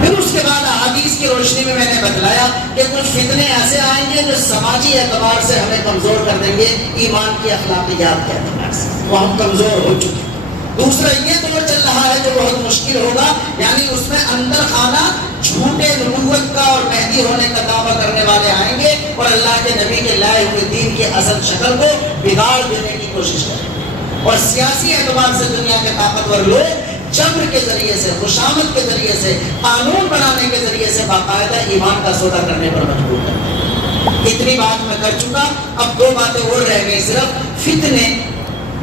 پھر اس کے بعد احادیث کی روشنی میں نے بتلایا کہ کچھ فتنے ایسے آئیں گے جو سماجی اعتبار سے ہمیں کمزور کر دیں گے، ایمان کی اخلاقیات کے اعتبار سے وہ ہم کمزور ہو چکے ہیں۔ دوسرا یہ دور چل رہا ہے جو بہت مشکل ہوگا، یعنی اس میں اندر خانہ جھوٹے نبوت کا اور مہدی ہونے کا دعویٰ کرنے والے آئیں گے اور اللہ کے نبی کے لائے ہوئے دین کی اصل شکل کو بگاڑ دینے کی کوشش کریں گے، اور سیاسی اعتبار سے دنیا کے طاقتور لوگ جبر کے ذریعے سے، خوشامد کے ذریعے سے، قانون بنانے کے ذریعے سے باقاعدہ ایمان کا سودا کرنے پر مجبور کریں گے۔ اتنی بات میں کر چکا، اب دو باتیں اور رہ گئی صرف۔ فتنے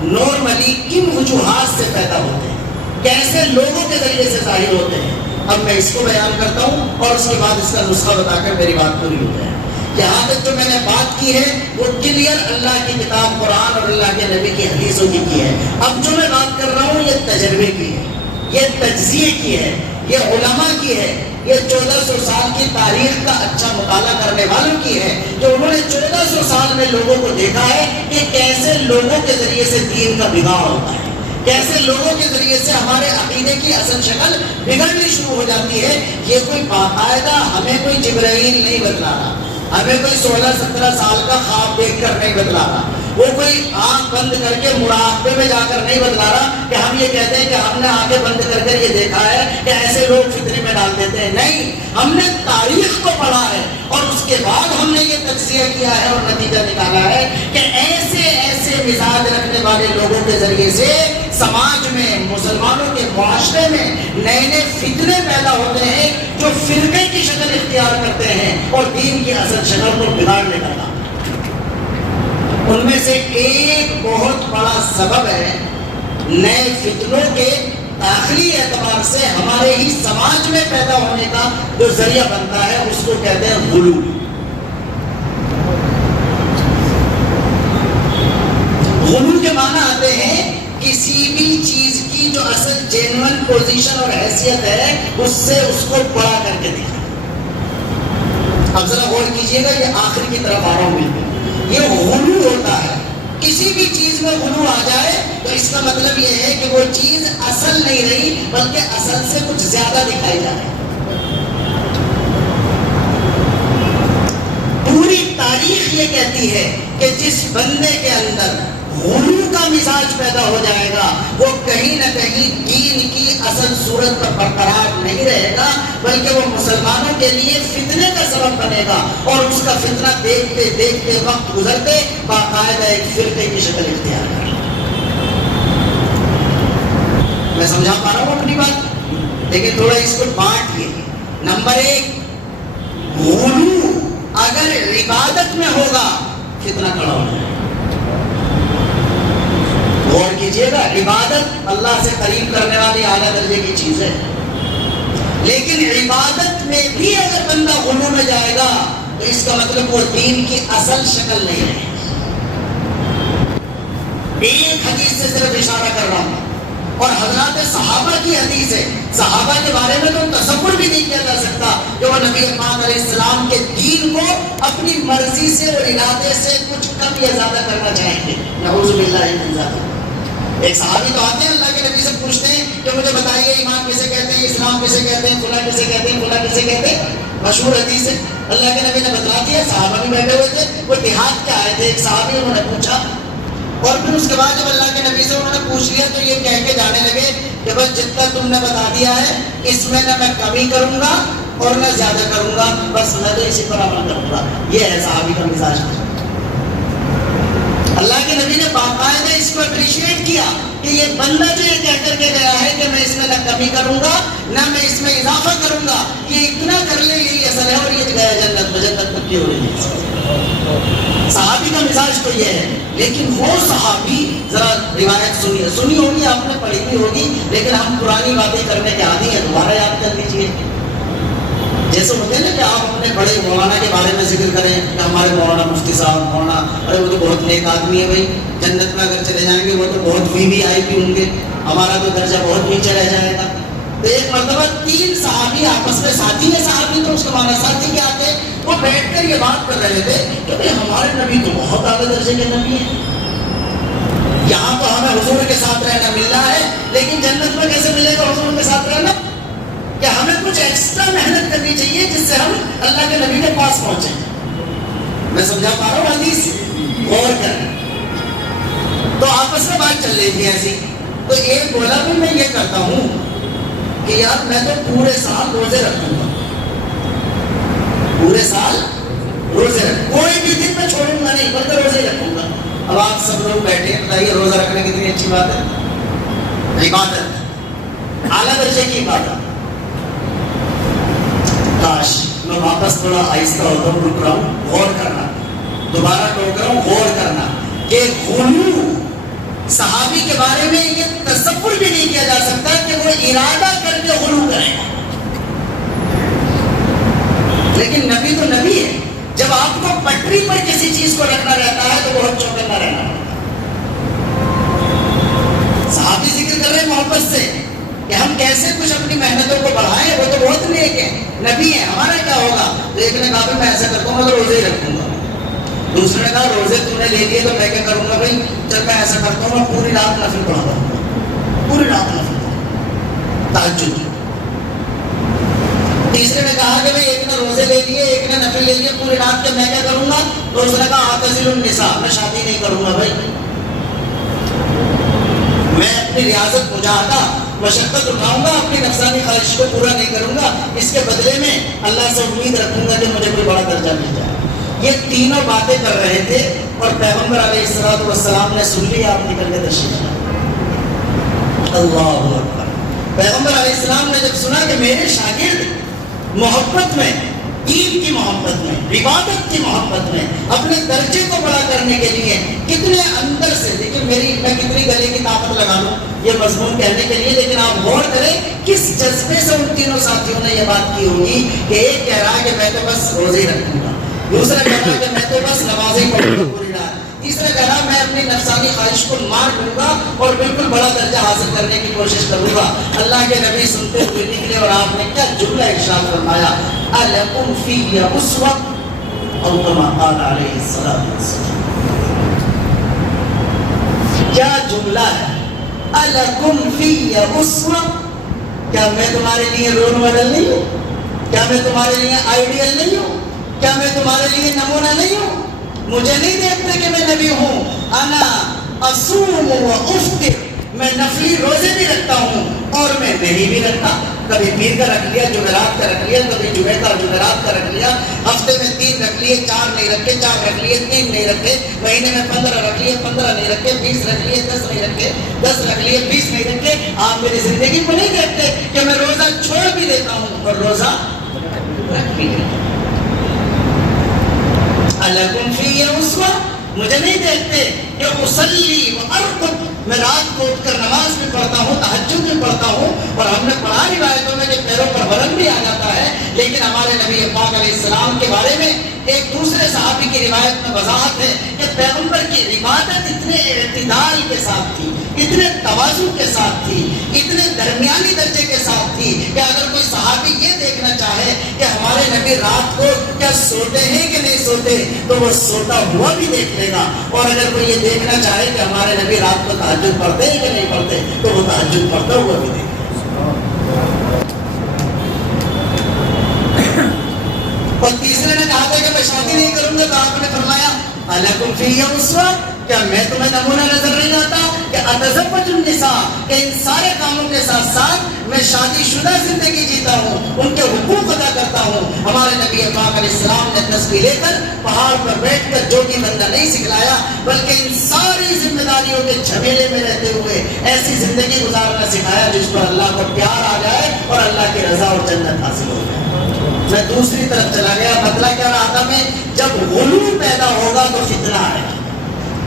نارملی کن وجوہات سے پیدا ہوتے ہیں، کیسے لوگوں کے ذریعے سے ظاہر ہوتے ہیں، اب میں اس کو بیان کرتا ہوں اور اس کے بعد اس کا نسخہ بتا کر میری بات پوری ہو جائے۔ یہاں تک جو میں نے بات کی ہے وہ کلیئر اللہ کی کتاب قرآن اور اللہ کے نبی کی حدیثوں کی ہے۔ اب جو میں بات کر رہا ہوں یہ تجربے کی ہے، یہ تجزیے کی ہے، یہ علماء کی ہے، یہ 1400 سال کی تاریخ کا اچھا مطالعہ کرنے والوں کی ہے، جو انہوں نے 1400 سال میں لوگوں کو دیکھا ہے کہ کیسے لوگوں کے ذریعے سے دین کا بگاڑ ہوتا ہے، کیسے لوگوں کے ذریعے سے ہمارے عقیدے کی اصل شکل بگڑنی شروع ہو جاتی ہے۔ یہ کوئی باقاعدہ ہمیں کوئی جبرائیل نہیں بتلا رہا، ہمیں کوئی 16-17 سال کا خواب دیکھ کر نہیں بتلا رہا، وہ کوئی آنکھ بند کر کے مراقبے میں جا کر نہیں بتلا رہا کہ ہم یہ کہتے ہیں کہ ہم نے آنکھیں بند کر کر یہ دیکھا ہے کہ ایسے لوگ فتنے میں ڈال دیتے ہیں۔ نہیں، ہم نے تاریخ کو پڑھا ہے اور اس کے بعد ہم نے یہ تجزیہ کیا ہے اور نتیجہ نکالا ہے کہ ایسے ایسے مزاج رکھنے والے لوگوں کے ذریعے سے سماج میں، مسلمانوں کے معاشرے میں نئے نئے فتنے پیدا ہوتے ہیں جو فرقے کی شکل اختیار کرتے ہیں اور دین کی اصل شکل کو بگاڑنے کا کام۔ ان میں سے ایک بہت بڑا سبب ہے نئے فتنوں کے داخلی اعتبار سے ہمارے ہی سماج میں پیدا ہونے کا جو ذریعہ بنتا ہے، اس کو کہتے ہیں غلو۔ غلو کے معنی آتے ہیں کسی بھی چیز کی جو اصل جینوئن پوزیشن اور حیثیت ہے اس سے اس کو بڑا کر کے دکھا۔ اب ذرا غور کیجئے گا، یہ آخر کی طرف آ رہا ہوں بالکل، یہ غلو ہوتا ہے۔ کسی بھی چیز میں غلو آ جائے تو اس کا مطلب یہ ہے کہ وہ چیز اصل نہیں رہی بلکہ اصل سے کچھ زیادہ دکھائی جا رہی ہے۔ پوری تاریخ یہ کہتی ہے کہ جس بندے کے اندر غلو کا مزاج پیدا ہو جائے گا وہ کہیں نہ کہیں دین کی اصل صورت پر برقرار نہیں رہے گا، بلکہ وہ مسلمانوں کے لیے فتنے کا سبب بنے گا، اور اس کا فتنہ دیکھتے دیکھتے وقت گزرتے باقاعدہ ایک فرقے کی شکل اختیار کر۔ میں سمجھا پا رہا ہوں اپنی بات، لیکن تھوڑا اس کو بانٹیے۔ نمبر 1، غلو اگر عبادت میں ہوگا فتنہ کھڑا ہو جائے گا۔ غور کیجئے گا، عبادت اللہ سے قریب کرنے والی اعلیٰ درجے کی چیز ہے، لیکن عبادت میں بھی اگر بندہ غلو میں جائے گا تو اس کا مطلب وہ دین کی اصل شکل نہیں ہے۔ ایک حدیث سے صرف اشارہ کر رہا ہوں، اور حضرات صحابہ کی حدیث ہے۔ صحابہ کے بارے میں تو تصور بھی نہیں کیا جا سکتا کہ وہ نبی پاک علیہ السلام کے دین کو اپنی مرضی سے اور ارادے سے کچھ کم یا زیادہ کرنا چاہیں گے، نعوذ باللہ من ذالک۔ ایک صحابی تو آتے ہیں اللہ کے نبی سے پوچھتے ہیں کہ مجھے بتائیے ایمان کسے کہتے ہیں، اسلام کسے کہتے ہیں، فلاں کسے کہتے ہیں، فلاں کسے کہتے ہیں، مشہور حدیث ہے۔ اللہ کے نبی نے بتلا دیا، صحابہ بھی بیٹھے ہوئے تھے، وہ دیہات کے آئے تھے، ایک صحابی انہوں نے پوچھا، اور پھر اس کے بعد جب اللہ کے نبی سے انہوں نے پوچھ لیا تو یہ کہہ کے جانے لگے کہ بس جتنا تم نے بتا دیا ہے اس میں نہ میں کمی کروں گا اور نہ زیادہ کروں گا، بس میں تو اسی پر عمل کروں گا۔ یہ ہے صحابی کا مزاج۔ اللہ کے کے نبی نے باقاعدہ اس کو اپریشیٹ کیا کہ یہ بندہ جو یہ کہہ کر کے گیا ہے کہ میں اس میں نہ کمی کروں گا نہ میں اس میں اضافہ کروں گا، یہ اتنا کر لے یہی اصل ہے، اور یہ گیا جنت میں، جنت پکی ہو رہی ہے۔ صحابی کا مزاج تو یہ ہے، لیکن وہ صحابی، ذرا روایت سنی ہوگی آپ نے، پڑھی بھی ہوگی، لیکن ہم پرانی باتیں کرنے کے عادی ہیں، دوبارہ یاد کر لیجیے۔ جیسے ہوتے ہیں نا کہ آپ اپنے بڑے مولانا کے بارے میں ذکر کریں کہ ہمارے مولانا مفتی صاحب، مولانا ارے وہ تو بہت نیک آدمی ہے بھائی، جنت میں اگر چلے جائیں گے وہ تو بہت VIP ہوں گے، ہمارا تو درجہ بہت نیچے رہ جائے گا۔ تو ایک مرتبہ 3 صحابی آپس میں، ساتھی ہے صحابی تو اس کا معنی ساتھی کیا آتے، وہ بیٹھ کر یہ بات کر رہے تھے کہ بھائی ہمارے نبی تو بہت اعلیٰ درجے کے نبی ہیں، یہاں تو ہمیں حضور کے ساتھ رہنا ملنا ہے، لیکن جنت میں کیسے ملے گا حضور کے ساتھ رہنا؟ کہ ہمیں کچھ ایکسٹرا محنت کرنی چاہیے جس سے ہم اللہ کے نبی کے پاس پہنچیں۔ میں سمجھا پا رہا ہوں حدیث، غور کریں۔ تو آپس میں بات چل رہی تھی ایسی، تو ایک بولا بھی میں یہ کرتا ہوں کہ یار میں تو پورے سال روزے رکھوں گا، پورے سال روزے رکھوں، کوئی بھی دن میں چھوڑوں گا نہیں بلکہ روزے رکھوں گا۔ اب آپ سب لوگ بیٹھے ہیں، بتائیے روزہ رکھنا کتنی اچھی بات ہے، عبادت، اعلیٰ درجے کی عبادت۔ کاش میں واپس تھوڑا آہستہ ہوتا ہوں، رک رہا ہوں، غور کرنا، دوبارہ ٹوک رہا ہوں، غور کرنا کہ غلو صحابی کے بارے میں یہ تصور بھی نہیں کیا جا سکتا کہ وہ ارادہ کر کے غلو کرے گا، لیکن نبی تو نبی ہے، جب آپ کو پٹری پر کسی چیز کو رکھنا رہتا ہے تو بہت چوکنا رہنا۔ صحابی ذکر کر رہے ہیں محبت سے کہ ہم کیسے کچھ اپنی محنتوں کو بڑھائیں، وہ تو بہت نیک ہے، نبی ہے، ہمارا کیا ہوگا؟ ایک نے کہا میں ایسا کرتا ہوں میں تو روزے ہی رکھوں گا، دوسرے نے کہا روزے تم نے لے لیے تو میں کیا کروں گا بھائی، جب میں ایسا کرتا ہوں میں پوری رات نفل پڑھا ہوں، پوری رات نفل تہجد۔ تیسرے نے کہا کہ بھائی ایک نے روزے لے لیے ایک نے نفل لے لیے پوری رات کے، میں کیا کروں گا؟ تو اس نے کہا اعتزل النساء، میں شادی نہیں کروں گا بھائی، میں اپنی ریاضت مجاہدہ مشقت اٹھاؤں گا، اپنی نفسانی خواہش کو پورا نہیں کروں گا، اس کے بدلے میں اللہ سے امید رکھوں گا کہ مجھے کوئی بڑا درجہ مل جائے۔ یہ تینوں باتیں کر رہے تھے اور پیغمبر علیہ الصلوۃ والسلام نے سن لی، آپ نکل کے تشریف لائے۔ اللہ اکبر۔ پیغمبر علیہ السلام نے جب سنا کہ میرے شاگرد محبت میں، دین کی محبت میں، عبادت کی محبت میں اپنے درجے کو بڑا کرنے کے لیے کتنے اندر سے، لیکن میں کتنی گلے کی طاقت لگا لوں یہ مضمون کہنے کے لیے، لیکن آپ غور کریں کس جذبے سے ان تینوں ساتھیوں نے یہ بات کی ہوگی کہ ایک کہہ رہا کہ میں تو بس روزے ہی رکھوں گا، دوسرا کہہ رہا کہ میں تو بس نمازیں پڑھوں گا پوری رات، تیسرا کہہ رہا میں اپنی نفسانی خواہش کو مار دوں گا اور بالکل بڑا درجہ حاصل کرنے کی کوشش کروں گا۔ اللہ کے نبی سنتے ہوئے نکلے اور آپ نے کیا جملہ ارشاد فرمایا، أَلَكُمْ فِيَّ أُسْوَةٌ أَوْ كَمَا قَالَ عَلَيْهِ الصَّلَاةُ وَالسَّلَامُ۔ کیا جملہ ہے، أَلَكُمْ فِيَّ أُسْوَةٌ، کیا میں تمہارے لیے رول ماڈل نہیں ہوں؟ کیا میں تمہارے لیے آئیڈیل نہیں ہوں؟ کیا میں تمہارے لیے نمونہ نہیں ہوں؟ مجھے نہیں دیکھتے کہ میں نبی ہوں، انا اصوم و افطر، میں نفلی روزے بھی رکھتا ہوں اور میں نہیں بھی رکھتا، کبھی پیر کا رکھ لیا، جمعرات کا رکھ لیا، کبھی جمعہ کا جمعرات کا رکھ لیا، ہفتے میں 3 رکھ لیے، 4 نہیں رکھے، 4 رکھ لیے، 3 نہیں رکھے، مہینے میں 15 رکھ لیے، 15 نہیں رکھے، 20 رکھ لیے، 10 نہیں رکھے، 10 رکھ لیے، 20 نہیں رکھے۔ آپ میری زندگی کو نہیں دیکھتے کہ میں روزہ چھوڑ بھی دیتا ہوں اور روزہ رکھ بھی دیتا ہوں۔ أَلَكُمْ فِيَّ أُسْوَةٌ، مجھے نہیں دیکھتے کہ اصلی و ارقد، میں رات کو اٹھ کر نماز بھی پڑھتا ہوں، تہجد بھی پڑھتا ہوں، اور ہم نے پڑھا روایتوں میں کہ پیروں پر ورم بھی آ جاتا ہے، لیکن ہمارے نبی پاک علیہ السلام کے بارے میں ایک دوسرے صحابی کی روایت میں وضاحت ہے کہ پیغمبر کی عبادت اتنے اعتدال کے ساتھ تھی، اتنے تواضع کے ساتھ تھی، اتنے درمیانی درجے کے ساتھ تھی کہ اگر کوئی صحابی یہ دیکھنا چاہے کہ ہمارے نبی رات کو کیا سوتے ہیں کہ نہیں سوتے تو وہ سوتا ہوا بھی دیکھ لے گا، اور اگر کوئی یہ دیکھنا چاہے کہ ہمارے نبی رات کو تہجد پڑھتے ہیں کہ نہیں پڑھتے تو وہ تہجد پڑھتا ہوا بھی دیکھ لے گا۔ اور تیسرے نے کہا تھا کہ میں شادی نہیں کروں گا، تو آپ نے فرمایا أَلَكُمْ فِيَّ أُسْوَةٌ، کیا میں تمہیں نمونہ نظر نہیں آتا کہ اتزوج النساء، کہ ان سارے کاموں کے ساتھ ساتھ میں شادی شدہ زندگی جیتا ہوں، ان کے حقوق ادا کرتا ہوں۔ ہمارے نبی پاک علیہ السلام نے تسبیح لے کر پہاڑ پر بیٹھ کر جوگی بننا نہیں سکھلایا، بلکہ ان ساری ذمہ داریوں کے جھمیلے میں رہتے ہوئے ایسی زندگی گزارنا سکھایا جس پر اللہ کو پیار آ جائے اور اللہ کی رضا اور جنت حاصل ہو جائے۔ میں دوسری طرف چلا گیا، بتلا کیا رہا تھا میں، جب غلو پیدا ہوگا تو فتنہ آئے گا،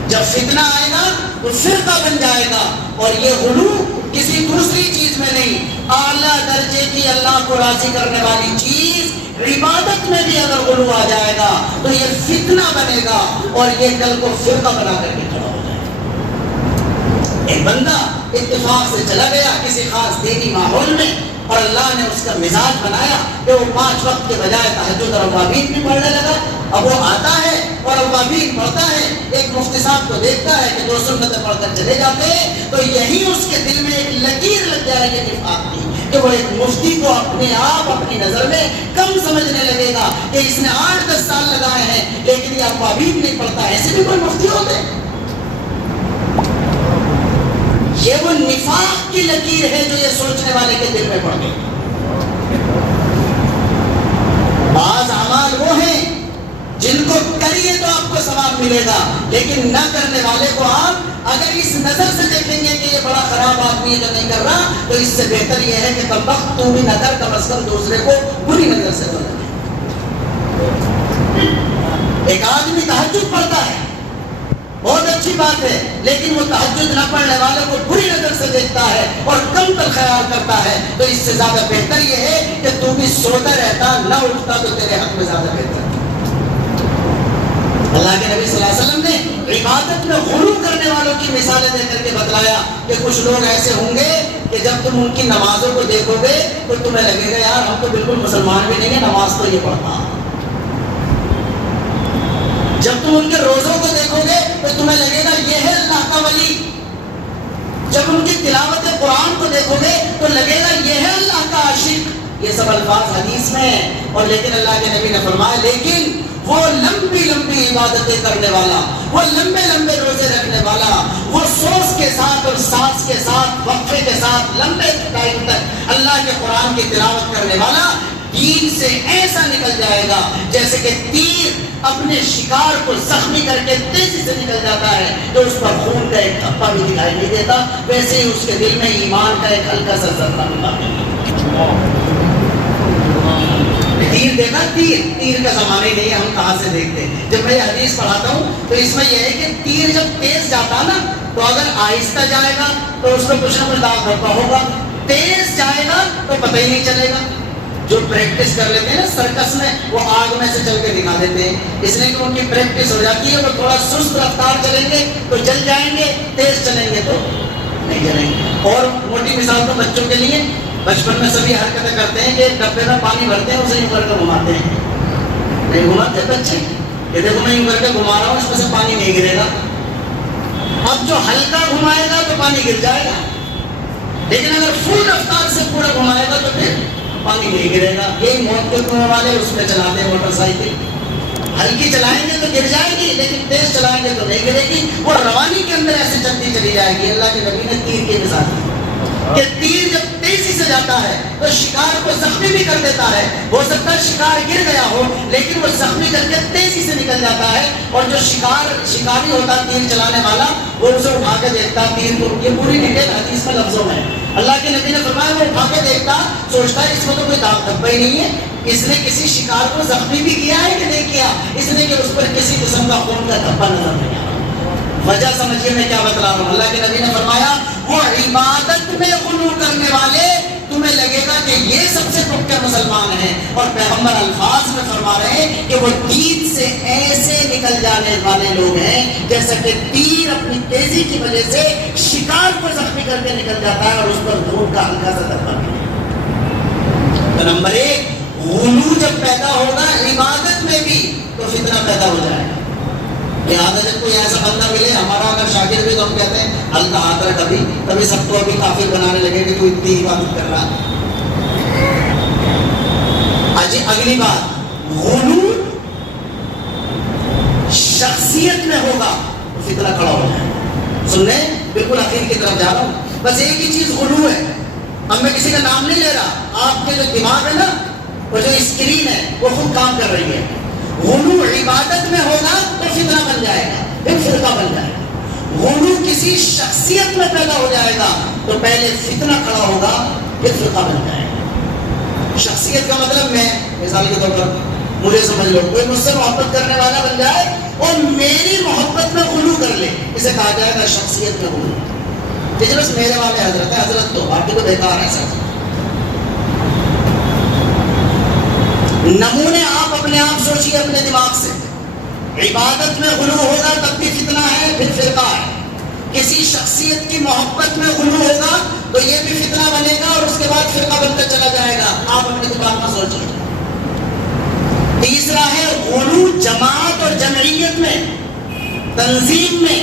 جب فتنہ آئے گا تو فرقہ بن جائے گا، اور یہ غلو کسی دوسری چیز میں نہیں، اعلیٰ درجے کی اللہ کو راضی کرنے والی چیز عبادت میں بھی اگر غلو آ جائے گا تو یہ فتنہ بنے گا اور یہ کل کو فرقہ بنا کر کے کھڑا ہو جائے گا۔ ایک بندہ اتفاق سے چلا گیا کسی خاص دینی ماحول میں، اور اللہ نے اس کا مزاج بنایا کہ وہ 5 وقت کے بجائے تہجد اور اوابین بھی پڑھنے لگا۔ اب وہ آتا ہے اور اوابین پڑھتا ہے، ایک مفتی صاحب کو دیکھتا ہے کہ 2 سنتیں پڑھ کر چلے جاتے ہیں، تو یہی اس کے دل میں ایک لکیر لگ جائے گی نفاق کی، کہ وہ ایک مفتی کو اپنے آپ اپنی نظر میں کم سمجھنے لگے گا کہ اس نے 8-10 سال لگائے ہیں لیکن یہ اوابین نہیں پڑھتا ہے، ایسے بھی کوئی مفتی ہوتے ہیں۔ یہ وہ نفاق کی لکیر ہے جو یہ سوچنے والے کے دل میں پڑ گئی۔ بعض اعمال وہ ہیں جن کو کریے تو آپ کو ثواب ملے گا، لیکن نہ کرنے والے کو آپ اگر اس نظر سے دیکھیں گے کہ یہ بڑا خراب آدمی ہے جو نہیں کر رہا، تو اس سے بہتر یہ ہے کہ کم وقت تو بھی نہ کر، کم از کم دوسرے کو بری نظر سے تو لگے۔ ایک آدمی تہجد پڑھتا ہے، بہت اچھی بات ہے، لیکن وہ تہجد نہ پڑھنے والوں کو بری نظر سے دیکھتا ہے اور کم تر خیال کرتا ہے، تو اس سے زیادہ بہتر یہ ہے کہ تو بھی سوتا رہتا، نہ اٹھتا، تو تیرے حق میں زیادہ بہتر۔ اللہ کے نبی صلی اللہ علیہ وسلم نے عبادت میں غلو کرنے والوں کی مثالیں دے کر کے بتلایا کہ کچھ لوگ ایسے ہوں گے کہ جب تم ان کی نمازوں کو دیکھو گے تو تمہیں لگے گا یار ہم تو بالکل مسلمان بھی نہیں ہیں، نماز تو یہ پڑھتا۔ جب تم ان کے روزوں کو دیکھو گے تو تمہیں لگے گا یہ ہے اللہ کا ولی۔ جب ان کی تلاوت قرآن کو دیکھو گے تو لگے گا یہ ہے اللہ کا عاشق۔ یہ سب الفاظ حدیث میں ہیں، اور لیکن اللہ کے نبی نے فرمایا لیکن وہ لمبی لمبی عبادتیں کرنے والا، وہ لمبے لمبے روزے رکھنے والا، وہ سوچ کے ساتھ اور سانس کے ساتھ وقفے کے ساتھ لمبے ٹائم تک اللہ کے قرآن کی تلاوت کرنے والا دین سے ایسا نکل جائے گا جیسے کہ تیر اپنے شکار کو زخمی کر کے تیزی سے نکل جاتا ہے تو اس پر خون کا ایک ٹھپا بھی دکھائی نہیں دیتا، ویسے ہی اس کے دل میں ایمان کا ایک ہلکا سا ذرہ ملا۔ تیر دیکھا، تیر کا زمانہ ہی نہیں ہے، ہم کہاں سے دیکھتے ہیں۔ جب میں یہ حدیث پڑھاتا ہوں تو اس میں یہ ہے کہ تیر جب تیز جاتا نا تو اگر آہستہ جائے گا تو اس میں کچھ نہ کچھ داغ دھبا ہوگا، تیز جائے گا تو پتہ ہی نہیں چلے گا۔ جو پریکٹس کر لیتے ہیں نا سرکس میں، وہ آگ میں سے چل کے دکھا دیتے ہیں، اس لیے کہ ان کی پریکٹس ہو جاتی ہے، وہ تھوڑا سست رفتار چلیں گے تو جل جائیں گے، تیز چلیں گے تو نہیں جلیں گے۔ اور موٹی مثال تو بچوں کے لیے، بچپن میں سبھی حرکتیں کرتے ہیں کہ ایک ڈبے میں پانی بھرتے ہیں، اسے یوں کر کے گھماتے ہیں، نہیں گھماتے بچے، یہ دیکھو میں یوں کر کے گھما رہا ہوں، اس میں سے پانی نہیں گرے گا۔ اب جو ہلکا گھمائے گا تو پانی گر جائے گا، لیکن اگر فل رفتار سے پورا گھمائے گا تو پھر پانی نہیں گرے گا۔ یہی موت کے کنویں والے اس میں چلاتے ہیں موٹر سائیکل، ہلکی چلائیں گے تو گر جائے گی لیکن تیز چلائیں گے تو نہیں گرے گی، وہ روانی کے اندر ایسے چلتی چلی جائے گی۔ اللہ کے نبی نے تیر کی مثال دی کہ تیر جب تیزی سے جاتا ہے تو شکار کو زخمی بھی کر دیتا ہے، ہو سکتا ہے شکار گر گیا ہو لیکن وہ زخمی کر کے تیزی سے نکل جاتا ہے، اور جو شکاری ہوتا ہے تیر چلانے والا وہ اسے اٹھا کے دیکھتا تیر کو، یہ پوری ڈیٹیل حدیث میں لفظوں میں اللہ کے نبی نے فرمایا وہ اٹھا کے دیکھتا، سوچتا ہے اس میں تو کوئی داغ دھبا ہی نہیں ہے، اس نے کسی شکار کو زخمی بھی کیا ہے کہ نہیں کیا، اس نے کہ اس پر کسی قسم کا خون کا دھبا نظر نہیں آیا۔ وجہ سمجھیے میں کیا بتلا رہا ہوں، اللہ کے نبی نے فرمایا وہ عبادت میں غلو کرنے والے تمہیں لگے گا کہ یہ سب سے پکے مسلمان ہیں، اور پیغمبر الفاظ میں فرما رہے ہیں کہ وہ دین سے ایسے نکل جانے والے لوگ ہیں جیسا کہ تیر اپنی تیزی کی وجہ سے شکار کو زخمی کر کے نکل جاتا ہے اور اس پر خون کا ہلکا سا دھبا بھی۔ تو نمبر 1 غلو جب پیدا ہوگا عبادت میں بھی تو فتنہ پیدا ہو جائے گا۔ لہٰذا جب کوئی ایسا بندہ ملے ہمارا اگر شاگرد بھی تو ہم کہتے ہیں ہلکا ہاتھ رکھ، کبھی سب کو ابھی کافر بنانے لگے کہ تو اتنی عبادت کر رہا۔ اگلی بات غلو شخصیت میں ہوگا، فتنہ کھڑا ہو جائے گا. سن لیں, بالکل آخر کی طرف جا رہا ہوں. بس ایک ہی چیز غلو ہے. اب میں کسی کا نام نہیں لے رہا, آپ کے جو دماغ ہے نا, وہ جو اسکرین ہے وہ خود کام کر رہی ہے. غلو عبادت میں ہوگا تو فتنہ بن جائے گا, پھر فرقہ بن جائے گا. غلو کسی شخصیت میں پیدا ہو جائے گا تو پہلے فتنہ کھڑا ہوگا, پھر فرقہ بن جائے گا. شخصیت کا مطلب میں مثال کے طور پر مجھے سمجھ لو, کوئی مجھ سے محبت کرنے والا بن جائے اور میری محبت میں غلو کر لے, اسے کہا جائے گا شخصیت میں غلو. یہ بس میرے والے حضرت ہے, حضرت تو باقی تو بیکار ہے سر. نمونے آپ اپنے آپ سوچیے اپنے دماغ سے. عبادت میں غلو ہوگا تب بھی فتنہ ہے, پھر فرقہ ہے. کسی شخصیت کی محبت میں غلو ہوگا تو یہ بھی فتنہ بنے گا اور اس کے بعد فرقہ بن کر چلا جائے گا. آپ اپنے دماغ میں سوچیے. تیسرا ہے غلو جماعت اور جمعیت میں, تنظیم میں.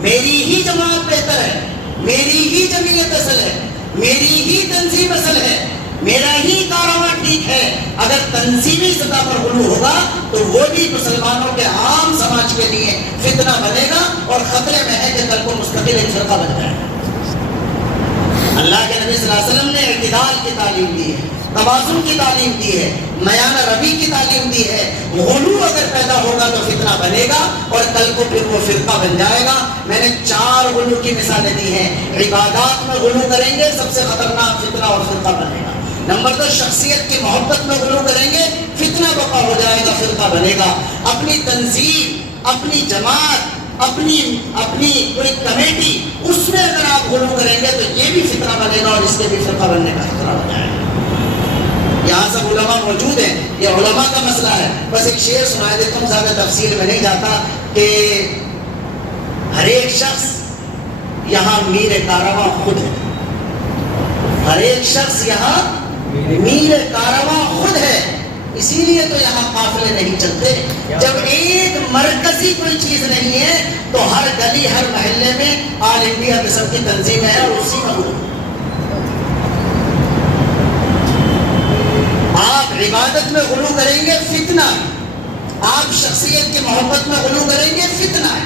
میری ہی جماعت بہتر ہے, میری ہی جمعیت اصل ہے, میری ہی تنظیم اصل ہے, میرا ہی کارواں ٹھیک ہے. اگر تنظیمی سطح پر غلو ہوگا تو وہ بھی مسلمانوں کے عام سماج کے لیے فتنہ بنے گا اور خطرے میں ہے کہ کل کو مستقل ایک فرقہ بن جائے گا. اللہ کے نبی صلی اللہ علیہ وسلم نے اعتدال کی تعلیم دی ہے, توازن کی تعلیم دی ہے, میان روی کی تعلیم دی ہے. غلو اگر پیدا ہوگا تو فتنہ بنے گا اور کل کو پھر وہ فرقہ بن جائے گا. میں نے 4 غلو کی مثالیں دی ہیں. عبادات میں غلو کریں گے, سب سے خطرناک فتنہ اور فرقہ بنے گا. نمبر 2, شخصیت کی محبت میں غلو کریں گے, فتنہ بپا ہو جائے گا, فرقہ بنے گا. اپنی تنظیم, اپنی جماعت, اپنی کوئی کمیٹی, اس میں اگر آپ غلو کریں گے تو یہ بھی فتنہ بنے گا اور اس کے بھی فرقہ بننے کا خطرہ ہو جائے گا. یہاں سب علماء موجود ہیں, یہ علماء کا مسئلہ ہے. بس ایک شعر سنا دیتا ہوں, زیادہ تفصیل میں نہیں جاتا, کہ ہر ایک شخص یہاں میر کارواں خود ہے. ہر ایک شخص یہاں میر کارواں خود ہے, اسی لیے تو یہاں قافلے نہیں چلتے. جب ایک مرکزی کوئی چیز نہیں ہے تو ہر گلی ہر محلے میں آل انڈیا قسم کی تنظیم ہے اور اسی میں آپ عبادت میں غلو کریں گے, فتنہ. آپ شخصیت کی محبت میں غلو کریں گے, فتنہ ہے.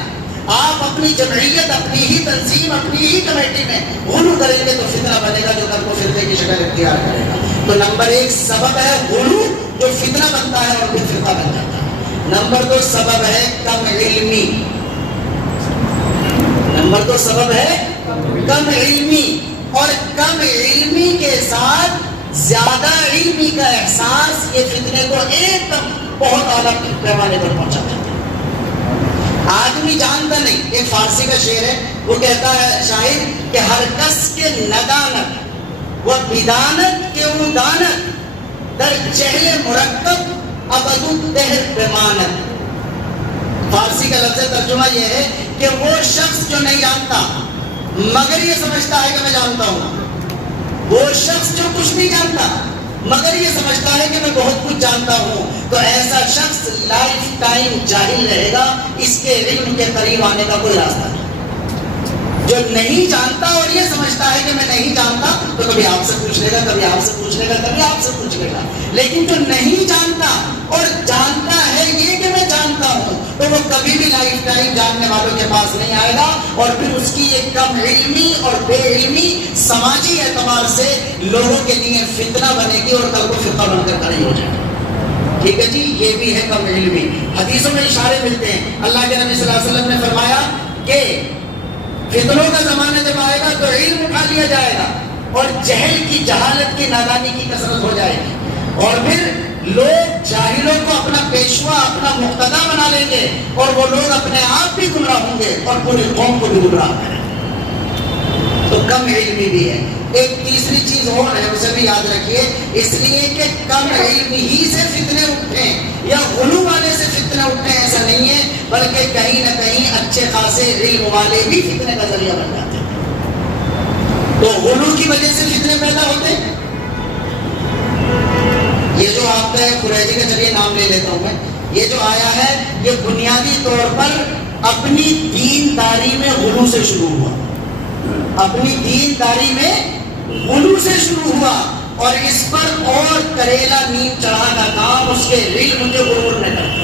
آپ اپنی جمعیت, اپنی ہی تنظیم, اپنی ہی کمیٹی میں غلو کریں گے تو فتنہ بنے گا جو کل کو فرقے کی شکل اختیار کرے گا. تو نمبر 1 سبب ہے غلو جو فتنہ بنتا ہے اور پھر فرقہ بن جاتا ہے. نمبر 2 سبب ہے کم علمی. نمبر 2 سبب ہے کم علمی, اور کم علمی کے ساتھ زیادہ علمی کا احساس یہ فتنے کو ایک دم بہت اعلیٰ پیمانے پر پہنچا دیتا ہے. آدمی جانتا نہیں. ایک فارسی کا شعر ہے, وہ کہتا ہے شاعر کہ ہر کس کے ندانت و بدانت کے او دانت در جہل مرکب ابد الدہر بمانت. فارسی کا لفظ ترجمہ یہ ہے کہ وہ شخص جو نہیں جانتا مگر یہ سمجھتا ہے کہ میں جانتا ہوں, وہ شخص جو کچھ نہیں جانتا مگر یہ سمجھتا ہے کہ میں بہت کچھ جانتا ہوں, تو ایسا شخص لائف ٹائم جاہل رہے گا. اس کے علم کے قریب آنے کا کوئی راستہ نہیں. جو نہیں جانتا اور یہ سمجھتا ہے کہ میں نہیں جانتا تو کبھی آپ سے پوچھ لے گا, کبھی آپ سے پوچھ لے گا, کبھی آپ سے پوچھ لے گا. لیکن جو نہیں جانتا اور جانتا ہے یہ کہ میں جانتا ہوں, تو وہ کبھی بھی لائف ٹائم جاننے والوں کے پاس نہیں آئے گا. اور پھر اس کی یہ کم علمی اور بے علمی سماجی اعتبار سے لوگوں کے لیے فتنہ بنے گی اور کل کو فرقہ بن کر کھڑی ہو جائے گی. ٹھیک ہے جی, یہ بھی ہے کم علمی. حدیثوں میں اشارے ملتے ہیں. اللہ کے نبی صلی اللہ علیہ وسلم نے فرمایا کہ فتنوں کا زمانہ جب آئے گا تو علم اٹھا لیا جائے گا اور جہل کی, جہالت کی, نادانی کی کثرت ہو جائے گی, اور پھر لوگ جاہلوں کو اپنا پیشوا, اپنا مقتدا بنا لیں گے, اور وہ لوگ اپنے آپ بھی گمراہ ہوں گے اور پوری قوم کو بھی گمراہ کریں گے. تو کم علمی بھی ہے. ایک تیسری چیز اور ہے, اسے بھی یاد رکھیے, اس لیے کہ کم علم ہی سے فتنے اٹھتے ہیں یا غلو والے سے فتنے اٹھتے ہیں, ایسا نہیں ہے, بلکہ کہیں نہ کہیں اچھے خاصے علم والے بھی فتنے کا ذریعہ بن جاتے ہیں. تو غلو کی وجہ سے فتنے پیدا ہوتے ہیں. یہ جو آپ کا قریشی کا, چلیے نام لے لیتا ہوں میں, یہ جو آیا ہے یہ بنیادی طور پر اپنی دینداری میں غلو سے شروع ہوا. اپنی دینداری میں غلو سے شروع ہوا, اور اس پر اور کریلا نیم چڑھا کا کام اس کے علم کے غرور نے کر.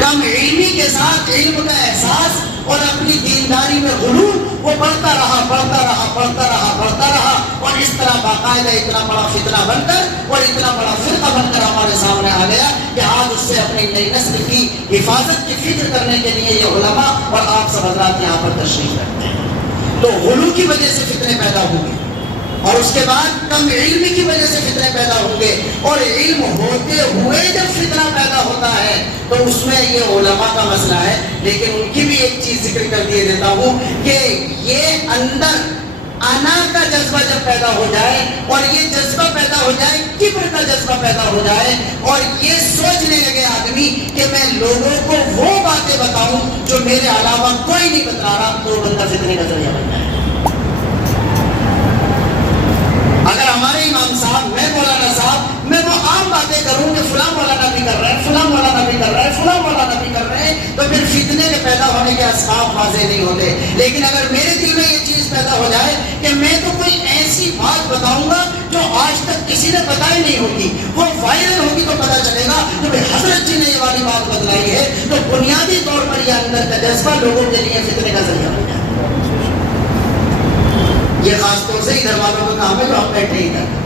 کم علمی کے ساتھ علم کا احساس اور اپنی دینداری میں غرور وہ بڑھتا رہا اور اس طرح باقاعدہ اتنا بڑا فتنہ بن کر اور اتنا بڑا فرقہ بن کر ہمارے سامنے آ گیا کہ آج اس سے اپنی نئی نسل کی حفاظت کی فکر کرنے کے لیے یہ علماء اور آپ سب حضرات یہاں پر تشریف رکھتے ہیں۔ تو غلو کی وجہ سے فتنے پیدا ہوں گے اور اس کے بعد کم علمی کی وجہ سے فتنے پیدا ہوں گے، اور علم ہوتے ہوئے جب فتنہ پیدا ہوتا ہے تو اس میں یہ علماء کا مسئلہ ہے۔ لیکن ان کی بھی ایک چیز ذکر کر دیے دیتا ہوں کہ یہ اندر انا کا جذبہ جب پیدا ہو جائے اور یہ جذبہ پیدا ہو جائے، کبر کا جذبہ پیدا ہو جائے اور یہ سوچنے لگے آدمی کہ میں لوگوں کو وہ باتیں بتاؤں جو میرے علاوہ کوئی نہیں بتا رہا، تو بندہ فتنے کا ذریعہ بن جائے۔ اگر ہمارے امام صاحب، میں مولانا صاحب، میں وہ عام باتیں کروں کہ فلاں مولانا بھی کر رہے ہیں، فلاں مولانا بھی کر رہے ہیں، فلاں مولانا بھی کر رہے ہیں، تو پھر فتنے کے پیدا ہونے کے اسباب واضح نہیں ہوتے۔ لیکن اگر میرے دل میں یہ چیز پیدا ہو جائے کہ میں تو کوئی ایسی بات بتاؤں گا جو آج تک کسی نے بتائی نہیں ہوگی، وہ وائرل ہوگی تو پتہ چلے گا کہ حضرت جی نے یہ والی بات بتلائی ہے، تو بنیادی طور پر یہ اندر کا جذبہ لوگوں کے لیے فتنے کا ذریعہ بن جائے۔ یہ خاص طور سے ادھر والوں کا کام ہے جو آپ بیٹھے ادھر،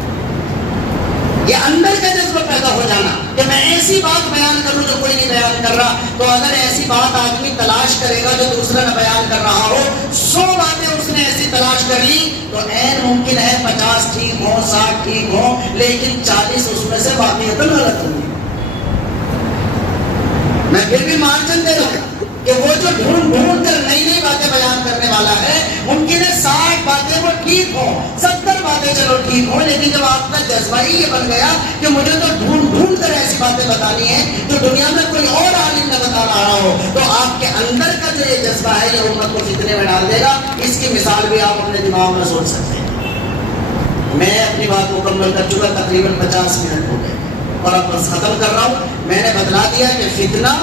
یہ اندر کا جذبہ پیدا ہو جانا کہ میں ایسی بات بیان کروں جو کوئی نہیں بیان کر رہا۔ تو اگر ایسی بات آدمی تلاش کرے گا جو دوسرا نہ بیان کر رہا ہو، 100 باتیں اس نے ایسی تلاش کر لی تو عین ممکن ہے 50 ٹھیک ہوں، 60 ٹھیک ہوں، لیکن 40 اس میں سے واقعتاً غلط ہوں گی۔ میں پھر بھی مارجن دے رہا ہوں کہ وہ جو ڈھونڈ کر نئی نئی باتیں بیان کرنے والا ہے، ممکن ہے 60 باتیں وہ ٹھیک ہوں، 70 باتیں چلو ٹھیک ہوں، لیکن جب آپ کا جذبہ ہی یہ بن گیا کہ مجھے تو ڈھونڈ کر ایسی باتیں بتانی ہیں جو دنیا میں کوئی اور عالم نہ بتا رہا ہو، تو آپ کے اندر کا جو یہ جذبہ ہے یہ امت کو فتنے میں ڈال دے گا۔ اس کی مثال بھی آپ اپنے دماغ میں سوچ سکتے ہیں۔ میں اپنی بات مکمل کر چکا، تقریباً 50 منٹ ہو گئے اور اب بس ختم کر رہا ہوں۔ میں نے بتلا دیا کہ فتنہ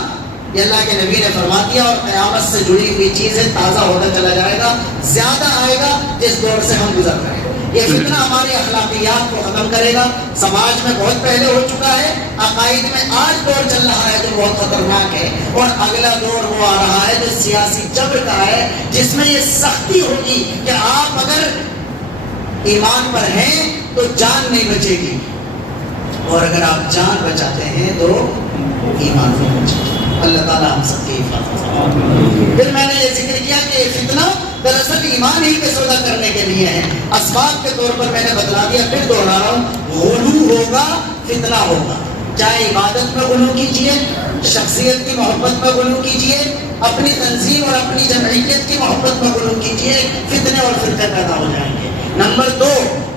یہ اللہ کے نبی نے فرما دیا اور قیامت سے جڑی ہوئی چیزیں تازہ ہوتا چلا جائے گا، زیادہ آئے گا جس دور سے ہم گزر رہے ہیں۔ یہ فتنہ ہماری اخلاقیات کو ختم کرے گا۔ سماج میں بہت پہلے ہو چکا ہے، عقائد میں آج دور چل رہا ہے جو بہت خطرناک ہے، اور اگلا دور وہ آ رہا ہے جو سیاسی جبر کا ہے، جس میں یہ سختی ہوگی کہ آپ اگر ایمان پر ہیں تو جان نہیں بچے گی، اور اگر آپ جان بچاتے ہیں تو ایمان نہیں بچے گی۔ اللہ تعالیٰ ہم سب کی حفاظت فرمائے۔ پھر میں نے یہ ذکر کیا کہ یہ فتنہ دراصل ایمان ہی کے سودا کرنے کے لیے ہے۔ اسباب کے طور پر میں نے بتلا دیا، پھر دوہرا رہا ہوں، غلو ہوگا، فتنہ ہوگا۔ چاہے عبادت میں غلو کیجئے، شخصیت کی محبت میں غلو کیجئے، اپنی تنظیم اور اپنی جمعیت کی محبت میں غلو کیجئے، فتنے اور فرقے پیدا ہو جائیں گے۔ نمبر 2،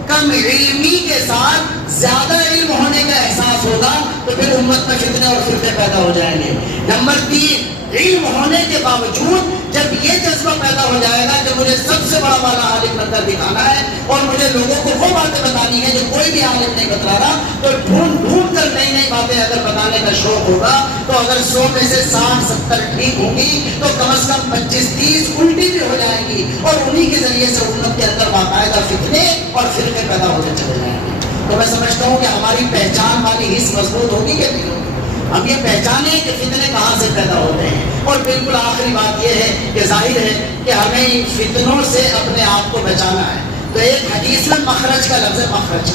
کم علمی کے ساتھ زیادہ علم ہونے کا احساس ہوگا تو پھر امت میں فتنے اور فرقے پیدا ہو جائیں گے۔ نمبر 3، علم ہونے کے باوجود جب یہ جذبہ پیدا ہو جائے گا کہ مجھے سب سے بڑا والا عالم بن کر دکھانا ہے اور مجھے لوگوں کو وہ باتیں بتانی ہے جو کوئی بھی عالم نہیں بتا رہا، تو ڈھونڈ کر نئی نئی باتیں اگر بتانے کا شوق ہوگا تو اگر 100 میں سے 60-70 ٹھیک ہوں گی تو کم از کم 25-30 الٹی بھی ہو جائیں گی، اور انہی کے ذریعے سے امت کے اندر باقاعدہ فتنے اور فرقے پیدا ہوتے چلے جائیں گے۔ تو میں سمجھتا ہوں کہ ہماری پہچان والی حص مضبوط ہوگی کہ نہیں ہوگی؟ ہم یہ پہچانیں کہ فتنے کہاں سے پیدا ہوتے ہیں۔ اور بالکل آخری بات یہ ہے کہ ظاہر ہے کہ ہمیں ان فتنوں سے اپنے آپ کو بچانا ہے۔ تو ایک حدیث میں مخرج کا لفظ ہے، مخرج۔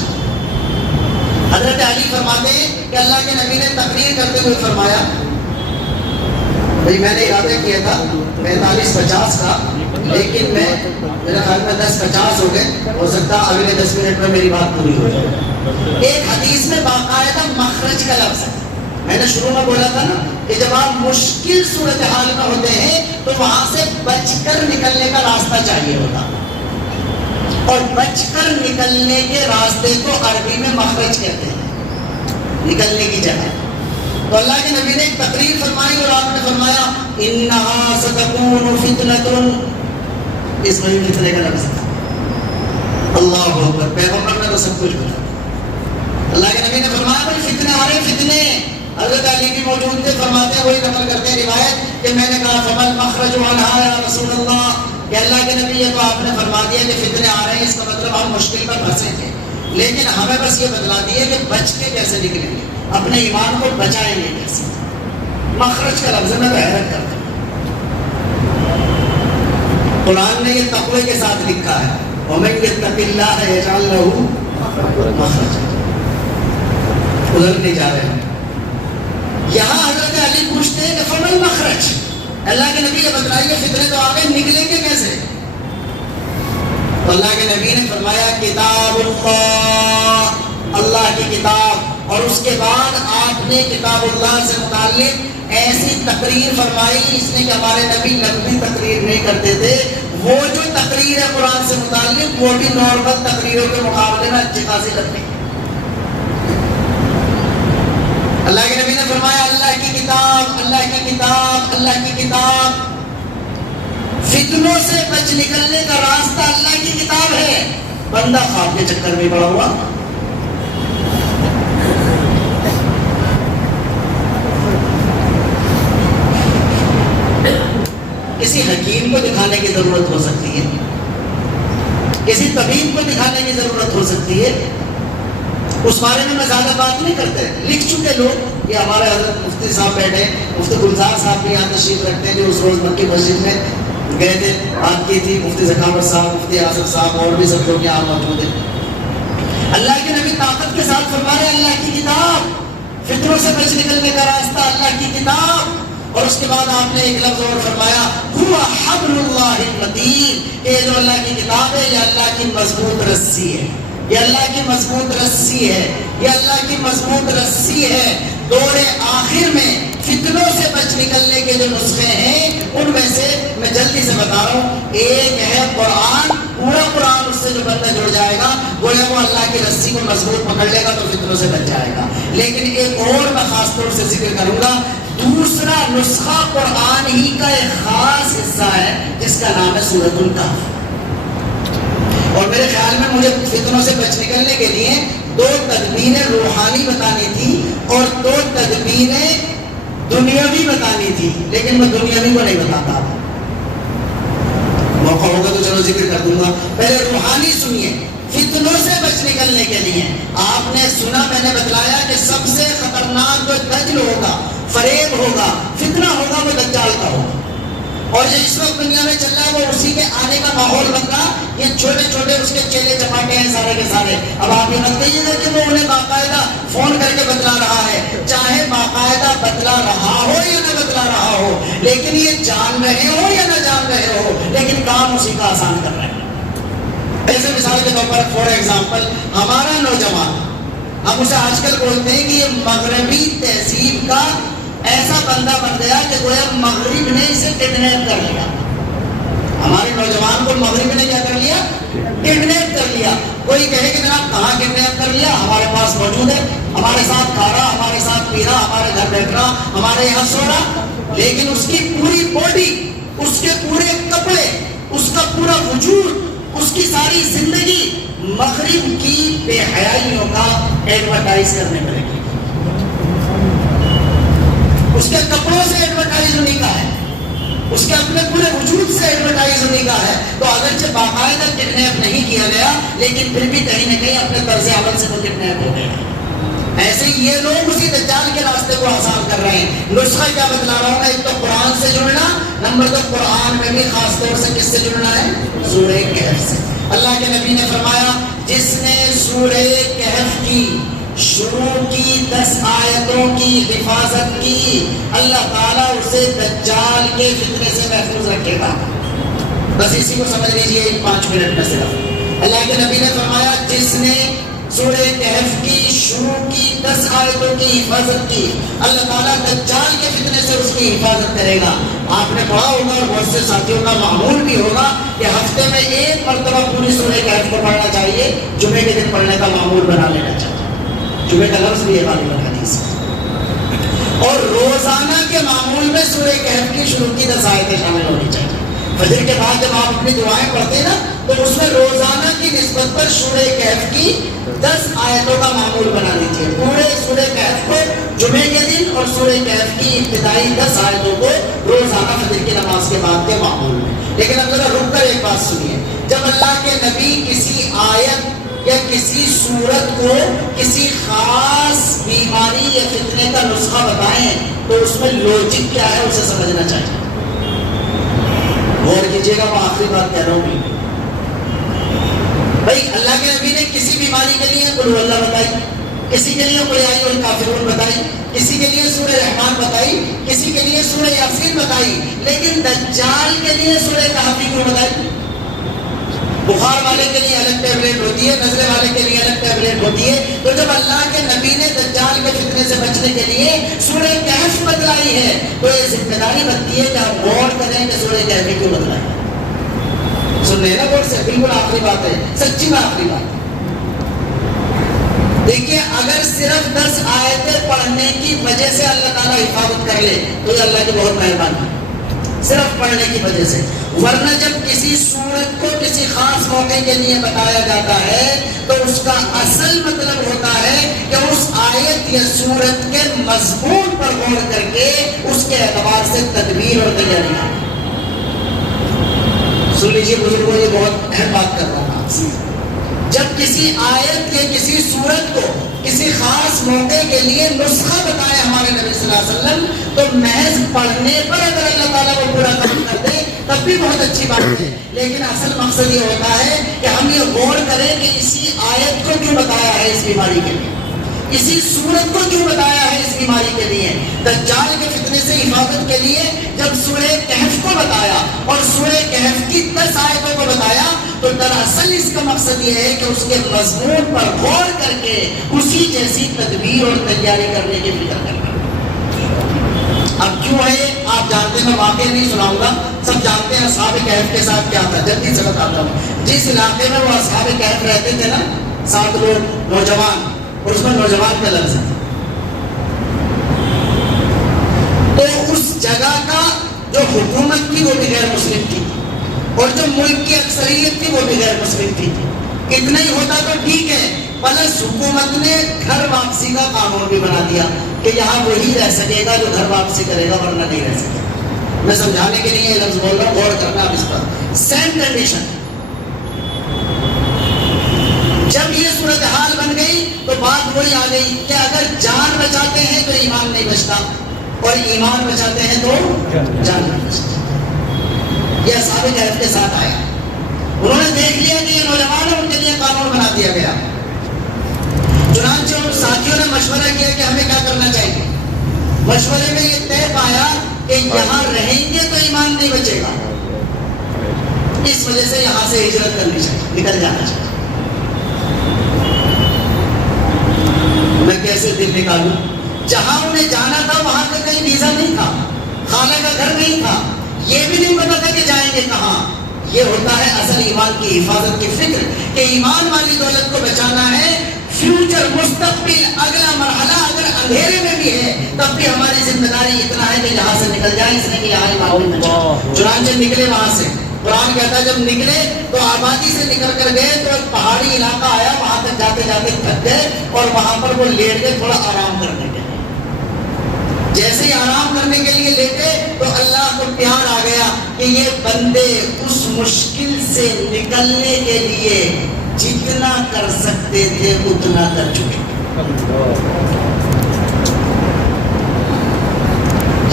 حضرت علی فرماتے ہیں کہ اللہ کے نبی نے تقریر کرتے ہوئے فرمایا، بھئی میں نے ارادہ کیا تھا 45-50 کا، لیکن میرا خیال میں 10-50 ہو گئے، ہو سکتا اگلے 10 منٹ میں میری بات پوری ہو جائے۔ ایک حدیث میں باقاعدہ مخرج کا لفظ ہے۔ میں نے شروع میں بولا تھا نا کہ جب آپ مشکل صورتحال میں ہوتے ہیں تو وہاں سے بچ کر نکلنے کا راستہ چاہیے ہوتا، اور بچ کر نکلنے کے راستے کو عربی میں مخرج کہتے ہیں، نکلنے کی جگہ۔ تو اللہ کے نبی نے ایک تقریر فرمائی اور آپ نے فرمایا انہا ستکون فتنۃ، اس میں فتنے کا لفظ تھا۔ اللہ اکبر، پیغمبر نے تو سب کچھ بولا۔ اللہ کے نبی نے فرمایا بھائی فتنے آ رہے فتنے۔ حضرت علی بھی موجود تھے، فرماتے ہیں، وہی نقل کرتے ہیں روایت کہ میں نے کہا فمن مخرج عنہا یا رسول اللہ، کہ اللہ کے نبی یہ تو آپ نے فرما دیا کہ فتنے آ رہے ہیں، اس کا مطلب ہم مشکل پر پھنسے تھے، لیکن ہمیں بس یہ بتلا دیے کہ بچ کے کیسے نکلیں گے، اپنے ایمان کو بچائیں گے کیسے۔ مخرج کا لفظ میں تو حیرت کرتا ہوں، قرآن نے یہ تقوی کے ساتھ لکھا ہے وَمَن يَتَّقِ اللَّهَ يَجْعَلْ لَهُ مَخْرَجًا، ادھر نہیں جا رہے ہیں۔ یہاں حضرت علی پوچھتے ہیں کہ فَمَا الْمَخْرَجْ، اللہ کے نبی یہ بتلائیے فتنے تو آگے نکلیں گے کیسے؟ تو اللہ کے نبی نے فرمایا کتاب اللہ، اللہ کی کتاب، اور اس کے بعد آپ نے کتاب اللہ سے متعلق ایسی تقریر فرمائی، اس نے کہ ہمارے نبی لمبی تقریر نہیں کرتے تھے، وہ جو تقریر ہے قرآن سے متعلق وہ بھی نارمل تقریروں کے مقابلے میں اچھی خاصی لگتی۔ اللہ کے نبی نے فرمایا اللہ کی کتاب، اللہ کی کتاب، اللہ کی کتاب، فتنوں سے بچ نکلنے کا راستہ اللہ کی کتاب ہے۔ بندہ خواب کے چکر میں پڑا ہوا، کسی حکیم کو دکھانے کی ضرورت ہو سکتی ہے، کسی طبیب کو دکھانے کی ضرورت ہو سکتی ہے، اس بارے میں زیادہ بات نہیں کرتے، لکھ چکے لوگ۔ یہ ہمارے حضرت مفتی صاحب بیٹھے، مفتی گلزار صاحب بھی یہاں تشریف رکھتے ہیں جو اس روز مکی مسجد میں گئے تھے، بات کی تھی، مفتی ذکاوت صاحب، مفتی آصف صاحب اور بھی سب لوگ یہاں موجود ہیں۔ اللہ کے نبی طاقت کے ساتھ فرما رہے ہیں اللہ کی کتاب، فتنوں سے بچ نکلنے کا راستہ اللہ کی کتاب، اور اس کے بعد آپ نے ایک لفظ اور فرمایا ہوا حبل اللہ المتین، کہ جو اللہ کی کتاب ہے یہ اللہ کی مضبوط رسی ہے، یہ اللہ کی مضبوط رسی ہے، یہ اللہ کی مضبوط رسی ہے۔ دور آخر میں فتنوں سے بچ نکلنے کے جو نسخے ہیں ان میں سے میں جلدی سے بتا رہا ہوں، ایک ہے قرآن، پورا قرآن اس سے جو بندہ جڑ جائے گا گویا وہ اللہ کی رسی کو مضبوط پکڑ لے گا تو فتنوں سے بچ جائے گا۔ لیکن ایک اور میں خاص طور سے ذکر کروں گا، دوسرا نسخہ قرآن ہی کا ایک خاص حصہ ہے جس کا نام ہے سورۃ الکہف، اور میرے خیال میں مجھے فتنوں سے بچ نکلنے کے لیے 2 تدبیریں روحانی بتانی تھی اور 2 تدبیریں دنیاوی بتانی تھی، لیکن میں دنیاوی کو نہیں بتاتا، موقع ہوگا تو چلو ذکر کر دوں گا۔ پہلے روحانی سنیے، فتنوں سے بچ نکلنے کے لیے آپ نے سنا، میں نے بتلایا کہ سب سے خطرناک جو دجل ہوگا، فریب ہوگا، فتنہ ہوگا وہ دجال کا ہوگا، اور جو اس وقت دنیا میں چل رہا ہے وہ اسی کے آنے کا ماحول بن رہا۔ یہ چھوٹے چھوٹے اس کے چیلے چپاٹے ہیں سارے کے سارے۔ اب آپ یہ مت کہیے گا کہ وہ انہیں باقاعدہ فون کر کے بتلا رہا ہے، چاہے باقاعدہ بتلا رہا ہو یا نہ بتلا رہا ہو، لیکن یہ جان رہے ہو یا نہ جان رہے ہو، لیکن کام اسی کا آسان کر رہے ہیں۔ ایسے مثال کے طور پر فور ایگزامپل ہمارا نوجوان، ہم اسے آج کل بولتے ہیں کہ یہ مغربی تہذیب کا ایسا بندہ بن گیا کہ گویا مغرب نے اسے کڈنیپ کر لیا۔ ہمارے نوجوان کو مغرب نے کیا کر لیا؟ کڈنیپ کر لیا۔ کوئی کہے کہ جناب کہاں کڈنیپ کر لیا؟ ہمارے پاس موجود ہے، ہمارے ساتھ کھا رہا، ہمارے ساتھ پی رہا، ہمارے گھر بیٹھ رہا، ہمارے یہاں سو رہا، لیکن اس کی پوری باڈی، اس کے پورے کپڑے، اس کا پورا وجود، اس کی ساری زندگی مغرب کی بے حیائیوں کا ایڈورٹائز کرنے میں لگی، اس کے کپڑوں سے ایڈورٹائز ہونے کا ہے، اس کے اپنے پورے وجود سے ایڈورٹائز ہونے کا ہے۔ تو اگرچہ باقاعدہ کڈنیپ نہیں کیا گیا لیکن پھر بھی کہیں نہ کہیں اپنے طرز عمل سے وہ کڈنیپ ہو گیا۔ ایسے ہی یہ لوگ اسی دجال کے راستے کو آسان کر رہے ہیں۔ نسخہ کیا بتلا رہا ہوں میں؟ ایک تو قرآن سے جڑنا، نمبر 2 قرآن میں بھی خاص طور سے کس سے جڑنا ہے؟ سورہ کہف سے۔ اللہ کے نبی نے فرمایا جس نے سورہ کہف کی شروع کی 10 آیتوں کی حفاظت کی، اللہ تعالیٰ اسے دجال کے فتنے سے محفوظ رکھے گا۔ بس اسی کو سمجھ لیجئے 5 منٹ میں صرف۔ اللہ کے نبی نے فرمایا جس نے سورہ کہف کی شروع کی 10 آیتوں کی حفاظت کی، اللہ تعالیٰ دجال کے فتنے سے اس کی حفاظت کرے گا۔ آپ نے پڑھا ہوگا اور بہت سے ساتھیوں کا معمول بھی ہوگا کہ ہفتے میں 1 مرتبہ پوری سورہ کہف کو پڑھنا چاہیے، جمعے کے دن پڑھنے کا معمول بنا لینا چاہیے۔ جمعے کا لفظ بھی غالباً حدیث ہے، اور روزانہ کے معمول میں سورہ کہف کی شروع کی 10 آیتیں شامل ہونی چاہیے۔ فجر کے بعد جب آپ اپنی دعائیں پڑھتے ہیں نا تو اس میں روزانہ کی نسبت پر سورہ کہف کی 10 آیتوں کا معمول بنا لیجیے۔ پورے سورہ کہف کو جمعے کے دن اور سورہ کہف کی ابتدائی 10 آیتوں کو روزانہ فجر کی نماز کے بعد کے معمول میں۔ لیکن اب ذرا رک کر ایک بات سنیے، جب اللہ کے نبی کسی آیت یا کسی صورت کو کسی خاص بیماری یا فتنے کا نسخہ بتائیں تو اس میں لوجک کیا ہے اسے سمجھنا چاہیے. غور کیجیے گا، میں آخری بات کہہ رہا ہوں. بھائی اللہ کے نبی نے کسی بیماری کے لیے قل اللہ بتائی، کسی کے لیے قل یا ایھا الکافرون بتائی، کسی کے لیے سورہ رحمان بتائی، کسی کے لیے سورہ یاسین بتائی، لیکن دجال کے لیے سورہ کہف کیوں بتائی؟ بخار والے کے لیے الگ ٹیبلٹ ہوتی ہے، نزلے والے کے لیے الگ ٹیبلٹ ہوتی ہے. تو جب اللہ کے نبی نے دجال کے فتنے سے بچنے کے لیے سورہ کہف بتلائی ہے تو یہ ذمہ داری بنتی ہے کہ ہم غور کریں کہ سورہ کہف کیوں بتلائی. سن لیں نا غور سے، بالکل آخری بات ہے، سچی میں آخری بات. دیکھیے اگر صرف 10 آیتیں پڑھنے کی وجہ سے اللہ تعالیٰ حفاظت کر لے تو یہ اللہ کی بہت مہربانی، صرف پڑھنے کی وجہ سے. ورنہ جب کسی سورت کو کسی خاص موقع کے لیے بتایا جاتا ہے تو اس کا اصل مطلب ہوتا ہے کہ اس آیت یا سورت کے مضمون پر غور کر کے اس کے اعتبار سے تدبیر اور تیاری. سن لیجیے بزرگوں، یہ بہت اہم بات کر رہا ہوں آپ سے. جب کسی آیت یا کسی سورت کو کسی خاص موقع کے لیے نسخہ بتایا ہمارے نبی صلی اللہ علیہ وسلم تو محض پڑھنے پر اگر اللہ تعالیٰ وہ پورا کام کر دے تب بھی بہت اچھی بات ہے. لیکن اصل مقصد یہ ہوتا ہے کہ ہم یہ غور کریں کہ اسی آیت کو کیوں بتایا ہے اس بیماری کے لیے، اسی سورت کو کیوں بتایا ہے اس بیماری کے لیے. دجال کے فتنے سے حفاظت کے لیے جب سورہ کہف کو بتایا اور سورہ کہف کی 10 آیتوں کو بتایا تو دراصل اس کا مقصد یہ ہے کہ اس کے مضمون پر غور کر کے اسی جیسی تدبیر اور تیاری کرنے کی فکر کرنا. اب کیوں ہے آپ جانتے ہیں، میں واقعہ نہیں سناؤں گا، سب جانتے ہیں اصحاب کہف کے ساتھ کیا تھا. جلدی سے بتاتا ہوں. جس علاقے میں وہ اصحاب کہف رہتے تھے نا، 7 لوگ نوجوان، اور اس میں نوجوان کا لفظ ہے، تو اس جگہ کا جو حکومت تھی وہ بھی غیر مسلم تھی اور جو ملک کی اکثریت تھی وہ بھی غیر مسلم تھی. اتنا ہی ہوتا تو ٹھیک ہے، پلس حکومت نے گھر واپسی کا قانون بھی بنا دیا کہ یہاں وہی رہ سکے گا جو گھر واپسی کرے گا، ورنہ نہیں رہ سکے گا. میں سمجھانے کے لیے یہ لفظ بول رہا ہوں، غور کرنا اب اس پر. Same condition. جب یہ صورتحال بن گئی تو بات وہی آ گئی کہ اگر جان بچاتے ہیں تو ایمان نہیں بچتا اور ایمان بچاتے ہیں تو جان نہیں بچتا. یہ اصحاب کہف کے ساتھ آیا. انہوں نے دیکھ لیا کہ یہ نوجوان ہیں، ان کے لیے قانون بنا دیا گیا. چنانچہ ان ساتھیوں نے مشورہ کیا کہ ہمیں کیا کرنا چاہیے. مشورے میں یہ طے پایا کہ یہاں رہیں گے تو ایمان نہیں بچے گا، اس وجہ سے یہاں سے ہجرت کرنی چاہیے، نکل جانا چاہیے. میں کیسے دل نکالوں؟ جہاں انہیں جانا تھا وہاں کا کہیں ویزا نہیں تھا، خالہ کا گھر نہیں تھا، یہ بھی نہیں پتا تھا کہ جائیں گے کہاں. یہ ہوتا ہے اصل ایمان کی حفاظت کی فکر کہ ایمان والی دولت کو بچانا ہے. فیوچر، مستقبل، اگلا مرحلہ اگر اندھیرے میں بھی ہے تب بھی ہماری ذمہ داری اتنا ہے کہ یہاں سے نکل جائیں، اس نے کہ یہاں ماحول میں جائیں. چنانچہ نکلے وہاں سے. قرآن کہتا ہے جب نکلے تو آبادی سے نکل کر گئے تو ایک پہاڑی علاقہ آیا، وہاں تک جاتے جاتے تھک گئے اور وہاں پر وہ لیٹ گئے تھوڑا آرام کرنے کے لیے. جیسے ہی آرام کرنے کے لیے لیٹے تو اللہ کو پیار آ گیا کہ یہ بندے اس مشکل سے نکلنے کے لیے جتنا کر سکتے تھے اتنا کر چکے.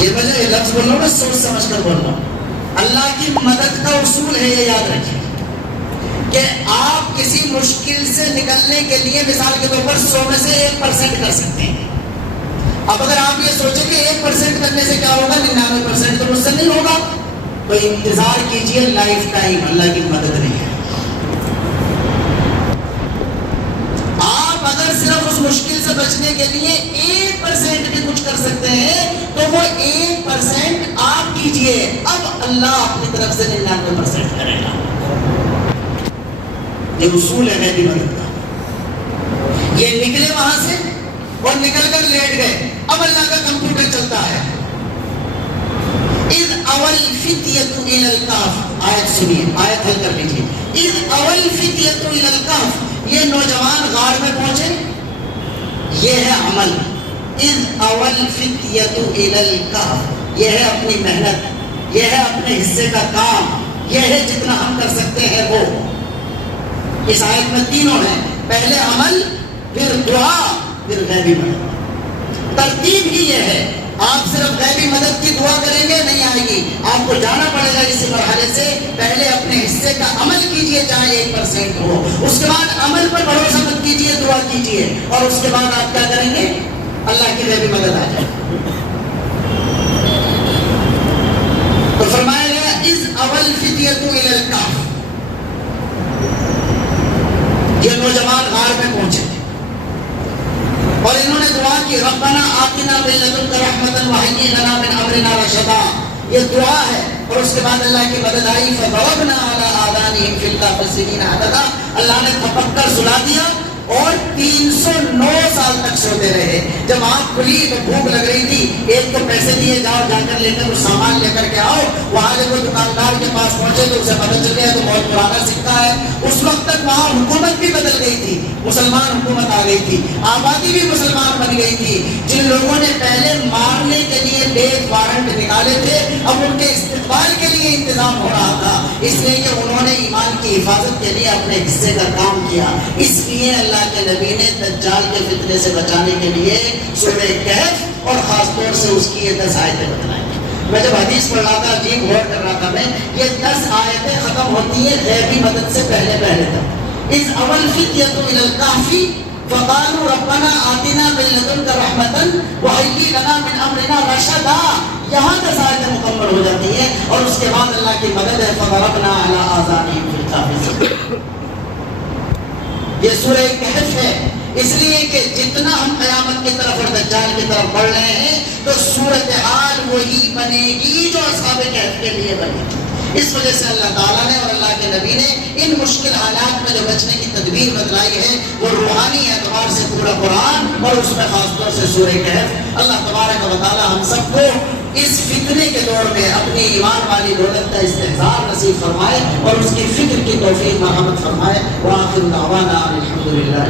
یہ وجہ یہ لفظ بول رہا ہوں، میں سوچ سمجھ کر بول رہا ہوں. اللہ کی مدد کا اصول ہے، یہ یاد رکھیے کہ آپ کسی مشکل سے نکلنے کے لیے مثال کے طور پر 100 میں سے 1% کر سکتے ہیں. اب اگر آپ یہ سوچیں کہ 1% کرنے سے کیا ہوگا، 99% تو مجھ سے نہیں ہوگا، تو انتظار کیجئے لائف ٹائم، اللہ کی مدد نہیں ہے. آپ اگر صرف اس مشکل سے بچنے کے لیے 1% بھی کچھ کر سکتے ہیں تو وہ 1% آپ کیجئے. اب اللہ اپنی طرف سے 99% کرے گا. یہ اصول ہے غیبی مدد کا. یہ نکلے وہاں سے اور نکل کر لیٹ گئے. اب اللہ کا کمپیوٹر چلتا ہے. اذ اول فتیۃ الی الکہف، آیت سنیے، آیت حل کر لیجیے. اذ اول فتیۃ الی الکہف، یہ نوجوان غار میں پہنچے، یہ ہے عمل. اذ اول فتیۃ الی الکہف، یہ ہے اپنی محنت، یہ ہے اپنے حصے کا کام، یہ ہے جتنا ہم کر سکتے ہیں وہ. اس آیت میں تینوں ہیں، پہلے عمل، پھر دعا، پھر غیبی مدد. ترتیب ہی یہ ہے. آپ صرف غیبی مدد کی دعا کریں گے نہیں آئے گی. آپ کو جانا پڑے گا اسی مرحلے سے. پہلے اپنے حصے کا عمل کیجئے چاہے 1% ہو. اس کے بعد عمل پر بھروسہ مت کیجئے, دعا کیجئے. اور اس کے بعد آپ کیا کریں گے؟ اللہ کی غیبی مدد آ جائے. تو فرمایا گیا اذ اول فتیۃ الی الکہف. یہ نوجوان غار میں پہنچے اور انہوں نے دعا کی ربنا آتنا من لدنک رحمۃ وہیئ لنا من امرنا رشدا. یہ دعا ہے. اور اس کے بعد اللہ کی مدد آئی. فضربنا علی آذانہم فی الکہف سنین عددا. اللہ نے تھپک کر سلا دیا اور 309 سال تک سوتے رہے. جب آنکھ کھلی تو بھوک لگ رہی تھی. ایک کو پیسے دیے جاؤ جا کر لے کر کچھ سامان لے کر کے آؤ. وہاں جب وہ دکاندار کے پاس پہنچے تو اسے پتہ چل گیا تو بہت پرانا سکہ ہے. اس وقت تک وہاں حکومت بھی بدل گئی تھی, مسلمان حکومت آ گئی تھی, آبادی بھی مسلمان بن گئی تھی. جن لوگوں نے پہلے مارنے کے لیے ڈیتھ وارنٹ نکالے تھے اب ان کے استقبال کے لیے انتظام ہو رہا تھا, اس لیے کہ انہوں نے ایمان کی حفاظت کے لیے اپنے حصے کا کام کیا. اس لیے اللہ کے نبی نے دجال کے فتنے سے بچانے کے لیے سورہ کہف اور خاص طور سے اس کی یہ 10 آیتیں بتلائیں. میں جب حدیث پڑھ رہا تھا عجیب غور کر رہا تھا میں, یہ 10 آیتیں ختم ہوتی ہیں غیبی مدد سے پہلے تک. اذ اول فتیۃ الی الکہف فقالوا ربنا آتنا من لدنک رحمۃ وہیئ لنا من امرنا رشدا. یہاں 10 آیتیں مکمل ہو جاتی ہیں اور اس کے بعد اللہ کی مدد ہے فضربنا علی آذانہم فی الکہف. یہ سورہ کہف ہے. اس لیے کہ جتنا ہم قیامت کی طرف اور دجال کی طرف بڑھ رہے ہیں تو صورتحال وہی بنے گی جو اصحاب کہف کے لیے بنی. اس وجہ سے اللہ تعالیٰ نے اور اللہ کے نبی نے ان مشکل حالات میں جو بچنے کی تدبیر بتلائی ہے وہ روحانی اعتبار سے پورا قرآن اور اس میں خاص طور سے سورہ کہف. اللہ تبارک و تعالیٰ ہم سب کو اس فتنے کے دور میں اپنی ایمان والی دولت کا استحضار نصیب فرمائے اور اس کی فکر کی توفیق مرحمت فرمائے. وآخر دعوانا الحمدللہ.